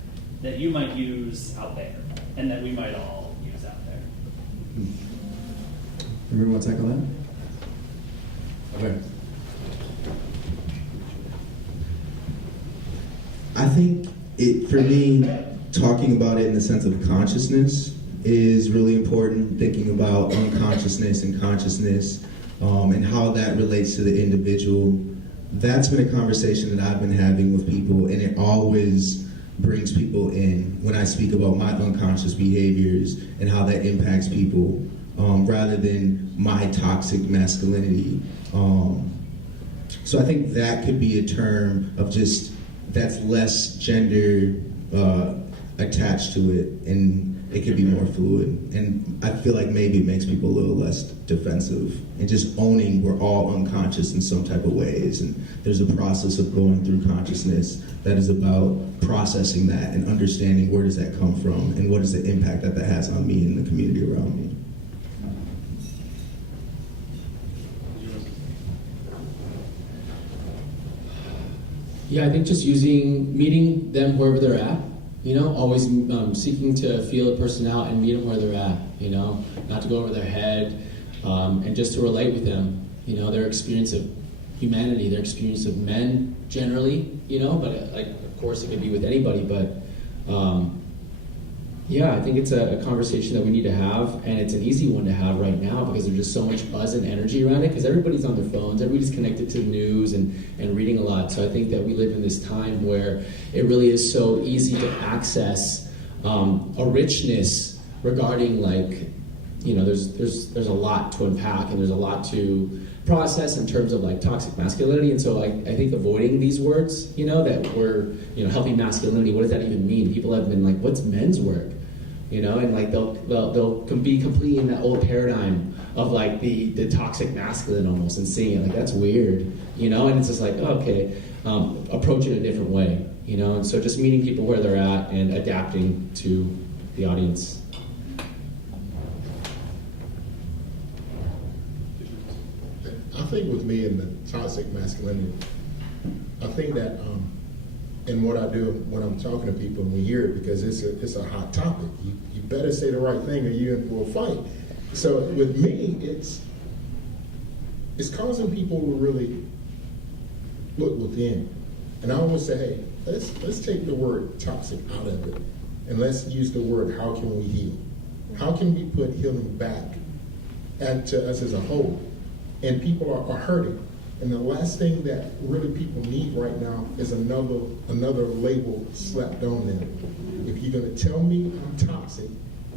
that you might use out there and that we might all use out there? Everyone want to tackle that? Okay. I think for me, talking about it in the sense of consciousness is really important, thinking about unconsciousness and consciousness and how that relates to the individual. That's been a conversation that I've been having with people, and it always brings people in when I speak about my unconscious behaviors and how that impacts people, rather than my toxic masculinity. So I think that could be a term of just that's less gender attached to it, and it could be more fluid. And I feel like maybe it makes people a little less defensive, and just owning we're all unconscious in some type of ways, and there's a process of going through consciousness that is about processing that and understanding where does that come from and what is the impact that that has on me and the community around me. Yeah, I think just meeting them wherever they're at, you know, always seeking to feel a person out and meet them where they're at, you know, not to go over their head, and just to relate with them, you know, their experience of humanity, their experience of men generally, you know, but like, of course it could be with anybody, but yeah, I think it's a conversation that we need to have, and it's an easy one to have right now because there's just so much buzz and energy around it because everybody's on their phones, everybody's connected to the news and reading a lot. So I think that we live in this time where it really is so easy to access a richness regarding, like, you know, there's a lot to unpack and there's a lot to process in terms of like toxic masculinity. And so I think avoiding these words, you know, that we're, you know, healthy masculinity, what does that even mean? People have been like, what's men's work? You know, and like they'll be completely in that old paradigm of like the toxic masculine almost, and seeing it like that's weird, you know. And it's just like, oh, okay, approach it a different way, you know. And so just meeting people where they're at and adapting to the audience. I think with me and the toxic masculinity, I think that in what I do when I'm talking to people, and we hear it because it's a hot topic. You better say the right thing or you're in for a fight. So with me, it's causing people to really look within. And I always say, hey, let's take the word toxic out of it, and let's use the word, how can we heal? How can we put healing back to us as a whole? And people are hurting. And the last thing that really people need right now is another label slapped on them. If you're going to tell me I'm toxic,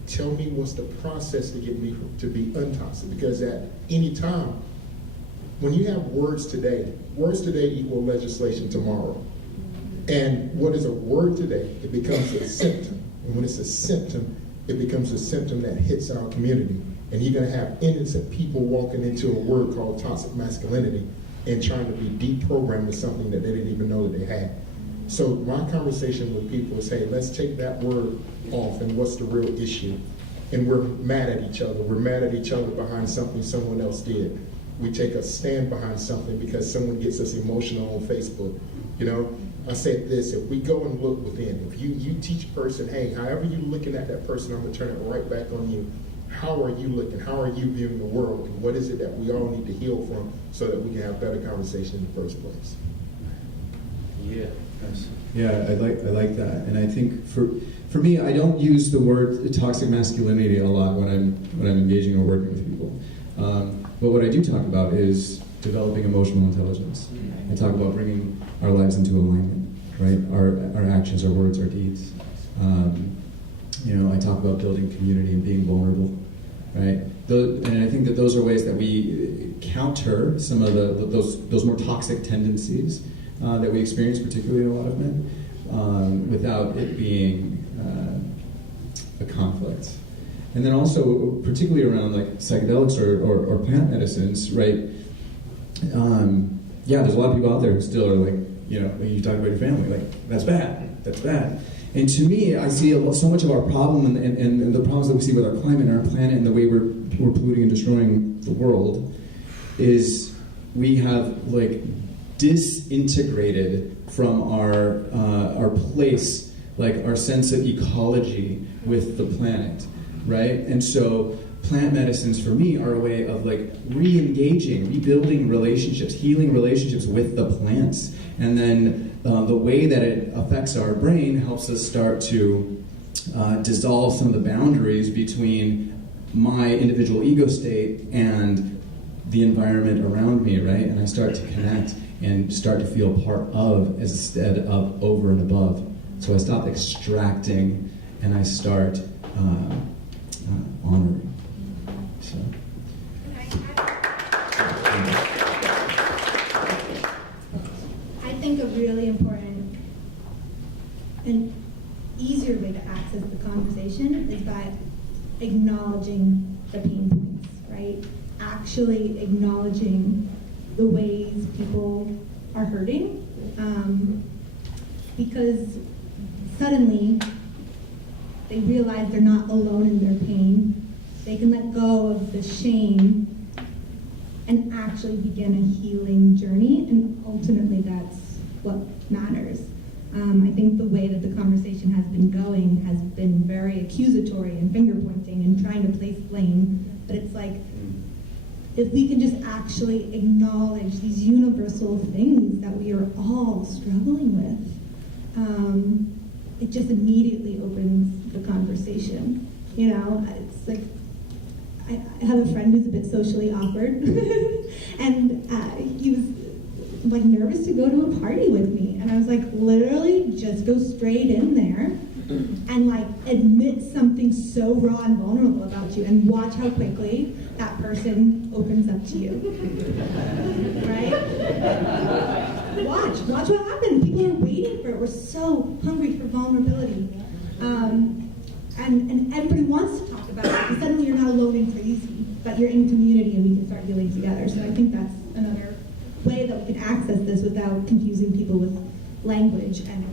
tell me what's the process to get me to be untoxic. Because at any time, when you have words today equal legislation tomorrow. And what is a word today? It becomes a symptom. And when it's a symptom, it becomes a symptom that hits our community. And you're going to have innocent people walking into a word called toxic masculinity and trying to be deprogrammed to something that they didn't even know that they had. So my conversation with people is, hey, let's take that word off, and what's the real issue? And we're mad at each other. We're mad at each other behind something someone else did. We take a stand behind something because someone gets us emotional on Facebook. You know, I said this, if we go and look within, if you teach a person, hey, however you're looking at that person, I'm going to turn it right back on you. How are you looking? How are you viewing the world? And what is it that we all need to heal from so that we can have better conversation in the first place? Yeah. Yeah, I like that. And I think for me, I don't use the word toxic masculinity a lot when I'm engaging or working with people. But what I do talk about is developing emotional intelligence. I talk about bringing our lives into alignment, right? Our actions, our words, our deeds. I talk about building community and being vulnerable, right? And I think that those are ways that we counter some of those more toxic tendencies that we experience, particularly in a lot of men, without it being a conflict. And then also, particularly around like psychedelics or plant medicines, right? There's a lot of people out there who still are like, you talk about your family, like, that's bad. And to me, I see so much of our problem and the problems that we see with our climate and our planet and the way we're polluting and destroying the world is we have like disintegrated from our place, like our sense of ecology with the planet, right? And so plant medicines for me are a way of like re-engaging, rebuilding relationships, healing relationships with the plants. And then the way that it affects our brain helps us start to dissolve some of the boundaries between my individual ego state and the environment around me, right? And I start to connect and start to feel part of instead of over and above. So I stop extracting and I start honoring. So. I think a really important and easier way to access the conversation is by acknowledging the pain points, right? Actually acknowledging the ways people are hurting, because suddenly they realize they're not alone in their pain. They can let go of the shame and actually begin a healing journey, and ultimately that's what matters. I think the way that the conversation has been going has been very accusatory and finger pointing and trying to place blame, but it's like, if we can just actually acknowledge these universal things that we are all struggling with, it just immediately opens the conversation. It's like, I have a friend who's a bit socially awkward, and he was like nervous to go to a party with me, and I was like, literally just go straight in there and like admit something so raw and vulnerable about you, and watch how quickly that person opens up to you. Right? Watch what happens. People are waiting for it. We're so hungry for vulnerability, and everybody wants to talk about it, and suddenly you're not alone and crazy. but you're in community and we can start healing together. So I think that's another way that we can access this without confusing people with language and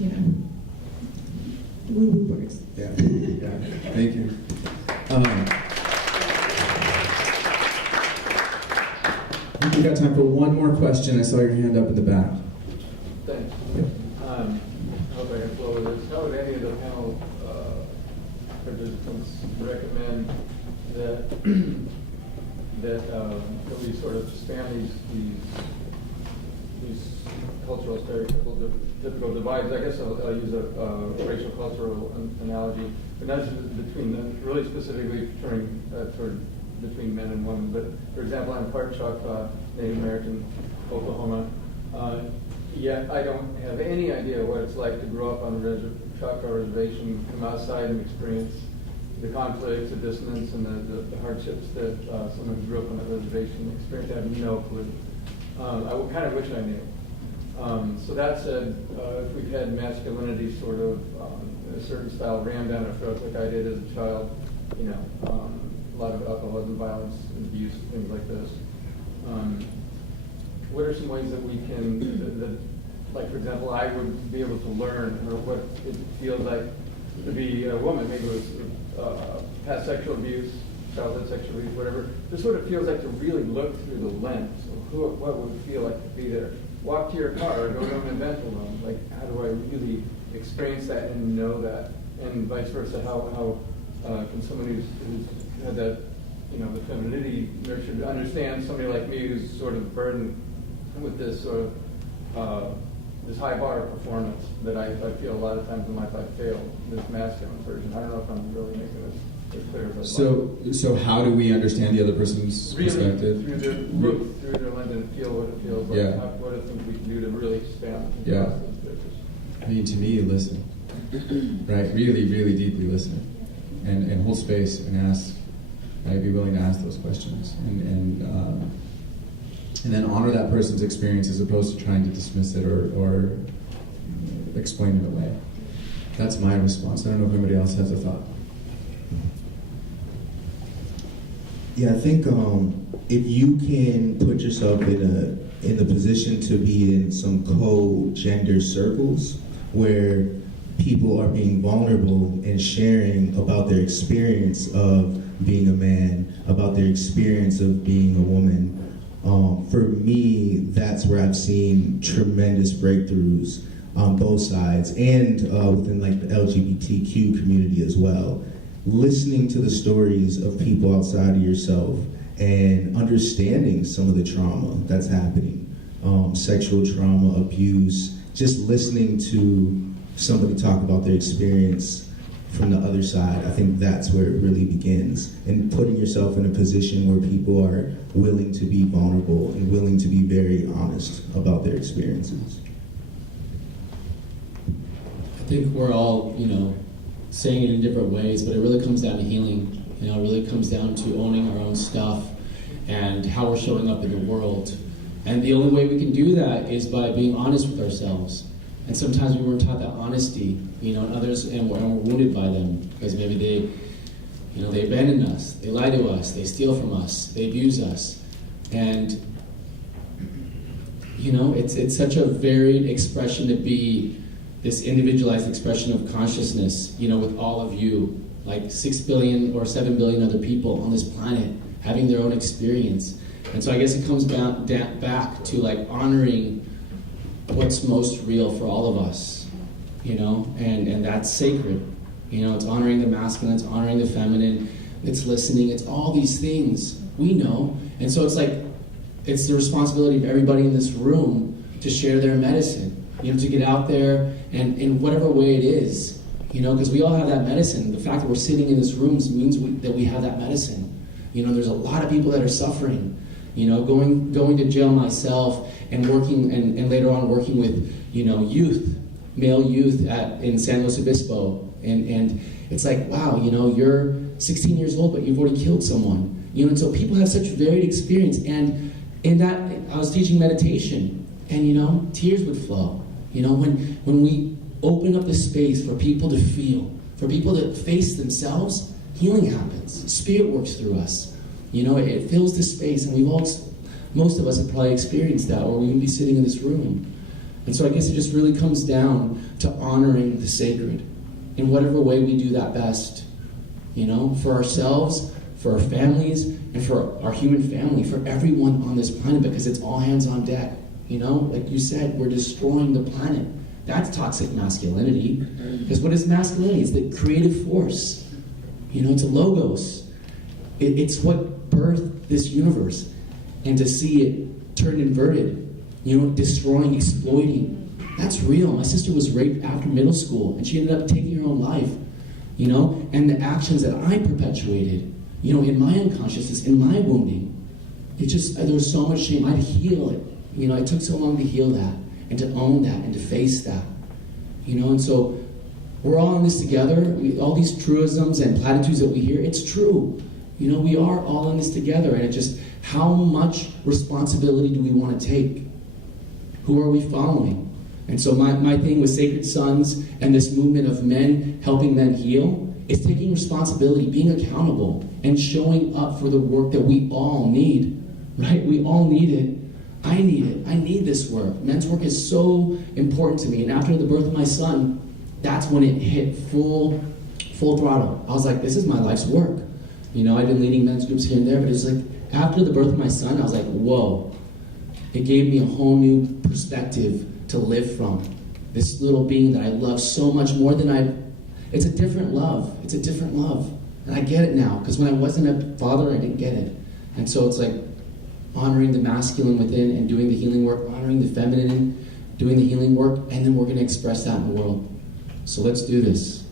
you know, woo-woo words. Yeah. Thank you. I think we got time for one more question. I saw your hand up in the back. Thanks. I hope I can flow with this. How would any of the panel participants recommend that that we sort of span these cultural stereotypical divides? I guess I'll use a racial cultural analogy, but not just between them, really specifically between men and women. But for example, I'm part Choctaw, Native American, Oklahoma. Yet I don't have any idea what it's like to grow up on a Choctaw reservation, come outside and experience the conflicts, the dissonance, and the hardships that someone who grew up on that reservation experienced. I have no clue. I kind of wish I knew. So that said, if we've had masculinity sort of in a certain style rammed down our throats like I did as a child, you know, a lot of alcoholism, violence, abuse, things like this. What are some ways that we can, like for example, I would be able to learn or what it feels like to be a woman, maybe it was past sexual abuse, childhood sexual abuse, whatever. This sort of feels like to really look through the lens of what would it feel like to be there. Walk to your car or go to an event alone. Like, how do I really experience that and know that? And vice versa, how can somebody who's had that, you know, the femininity nurtured understand somebody like me who's sort of burdened with this sort of this high bar of performance that I feel a lot of times in life I fail, this masculine version. I don't know if I'm really making this as clear as I'd like. So how do we understand the other person's perspective? Through their lens and feel what it feels like. Yeah. What are the things we can do to really expand? Yeah. I mean, to me, listen. Right? Really, really deeply listen. And hold space and ask. I'd be willing to ask those questions. And then honor that person's experience as opposed to trying to dismiss it or explain it away. That's my response. I don't know if anybody else has a thought. Yeah, I think if you can put yourself in the position to be in some co-gender circles where people are being vulnerable and sharing about their experience of being a man, about their experience of being a woman, for me, that's where I've seen tremendous breakthroughs on both sides and within like the LGBTQ community as well. Listening to the stories of people outside of yourself and understanding some of the trauma that's happening, sexual trauma, abuse, just listening to somebody talk about their experience from the other side, I think that's where it really begins. And putting yourself in a position where people are willing to be vulnerable and willing to be very honest about their experiences. I think we're all, you know, saying it in different ways, but it really comes down to healing. You know, it really comes down to owning our own stuff and how we're showing up in the world. And the only way we can do that is by being honest with ourselves. And sometimes we weren't taught that honesty, you know, and others, and we're wounded by them because maybe they abandon us, they lie to us, they steal from us, they abuse us. And, you know, it's such a varied expression to be this individualized expression of consciousness, you know, with all of you, like 6 billion or 7 billion other people on this planet having their own experience. And so I guess it comes back to like honoring what's most real for all of us, you know, and that's sacred. You know, it's honoring the masculine, it's honoring the feminine, it's listening, it's all these things we know. And so it's like, it's the responsibility of everybody in this room to share their medicine, you know, to get out there and in whatever way it is, you know, because we all have that medicine. The fact that we're sitting in this room means that we have that medicine. You know, there's a lot of people that are suffering, you know, going to jail myself and working and later on working with, you know, male youth in San Luis Obispo. And it's like, wow, you know, you're 16 years old, but you've already killed someone. You know, and so people have such varied experience. And in that, I was teaching meditation, and, you know, tears would flow. You know, when we open up the space for people to feel, for people to face themselves, healing happens. Spirit works through us. You know, it fills the space, and most of us have probably experienced that, or we wouldn't be sitting in this room. And so I guess it just really comes down to honoring the sacred in whatever way we do that best. You know, for ourselves, for our families, and for our human family, for everyone on this planet, because it's all hands on deck. You know, like you said, we're destroying the planet. That's toxic masculinity. Because what is masculinity? It's the creative force. You know, it's a logos. It's what birthed this universe. And to see it turned inverted, you know, destroying, exploiting, that's real. My sister was raped after middle school, and she ended up taking her own life. You know, and the actions that I perpetuated, you know, in my unconsciousness, in my wounding, there was so much shame. I'd heal it. You know, it took so long to heal that, and to own that, and to face that. You know, and so we're all in this together. All these truisms and platitudes that we hear, it's true. You know, we are all in this together, and it's just how much responsibility do we want to take? Who are we following? And so my thing with Sacred Sons and this movement of men helping men heal is taking responsibility, being accountable, and showing up for the work that we all need, right? We all need it. I need it. I need this work. Men's work is so important to me. And after the birth of my son, that's when it hit full throttle. I was like, this is my life's work. You know, I've been leading men's groups here and there, but it's like, after the birth of my son, I was like, whoa. It gave me a whole new perspective to live from. This little being that I love so much more than it's a different love. It's a different love. And I get it now, because when I wasn't a father, I didn't get it. And so it's like honoring the masculine within and doing the healing work, honoring the feminine, doing the healing work, and then we're going to express that in the world. So let's do this.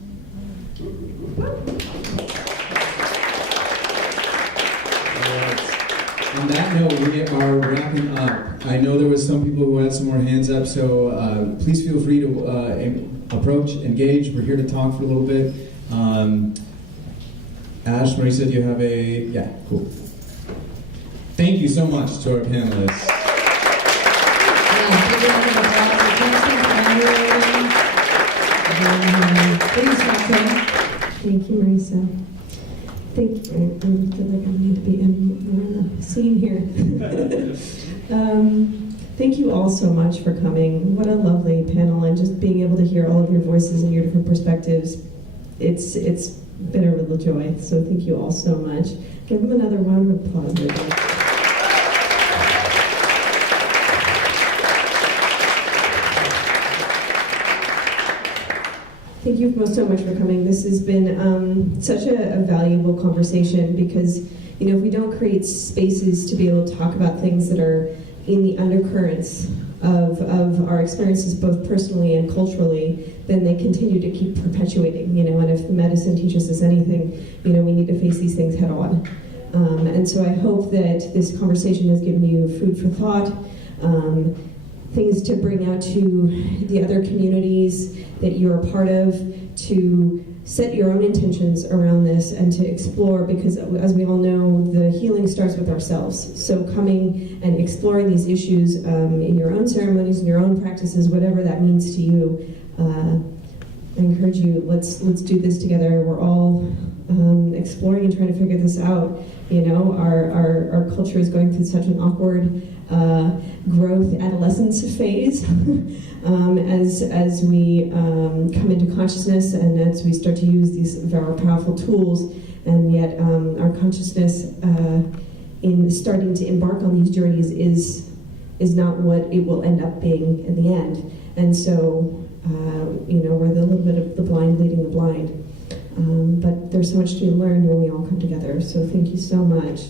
On that note, we are wrapping up. I know there was some people who had some more hands up, so please feel free to approach, engage. We're here to talk for a little bit. Ash, Marisa, do you have a... Yeah, cool. Thank you so much to our panelists. Thank you, Marisa. Thank you. I feel like I need to be in the scene here. Thank you all so much for coming. What a lovely panel, and just being able to hear all of your voices and your different perspectives. It's been a real joy. So thank you all so much. Give them another round of applause. Thank you so much for coming. This has been such a valuable conversation, because, you know, if we don't create spaces to be able to talk about things that are in the undercurrents of our experiences, both personally and culturally, then they continue to keep perpetuating, you know, and if the medicine teaches us anything, you know, we need to face these things head on. And so I hope that this conversation has given you food for thought, things to bring out to the other communities that you're a part of, to set your own intentions around this and to explore, because as we all know, the healing starts with ourselves. So coming and exploring these issues in your own ceremonies, in your own practices, whatever that means to you, I encourage you, let's do this together. We're all exploring and trying to figure this out. You know, our culture is going through such an awkward growth adolescence phase as we come into consciousness and as we start to use these very powerful tools, and yet our consciousness in starting to embark on these journeys is not what it will end up being in the end. And so you know, we're the little bit of the blind leading the blind. But there's so much to learn when we all come together. So thank you so much.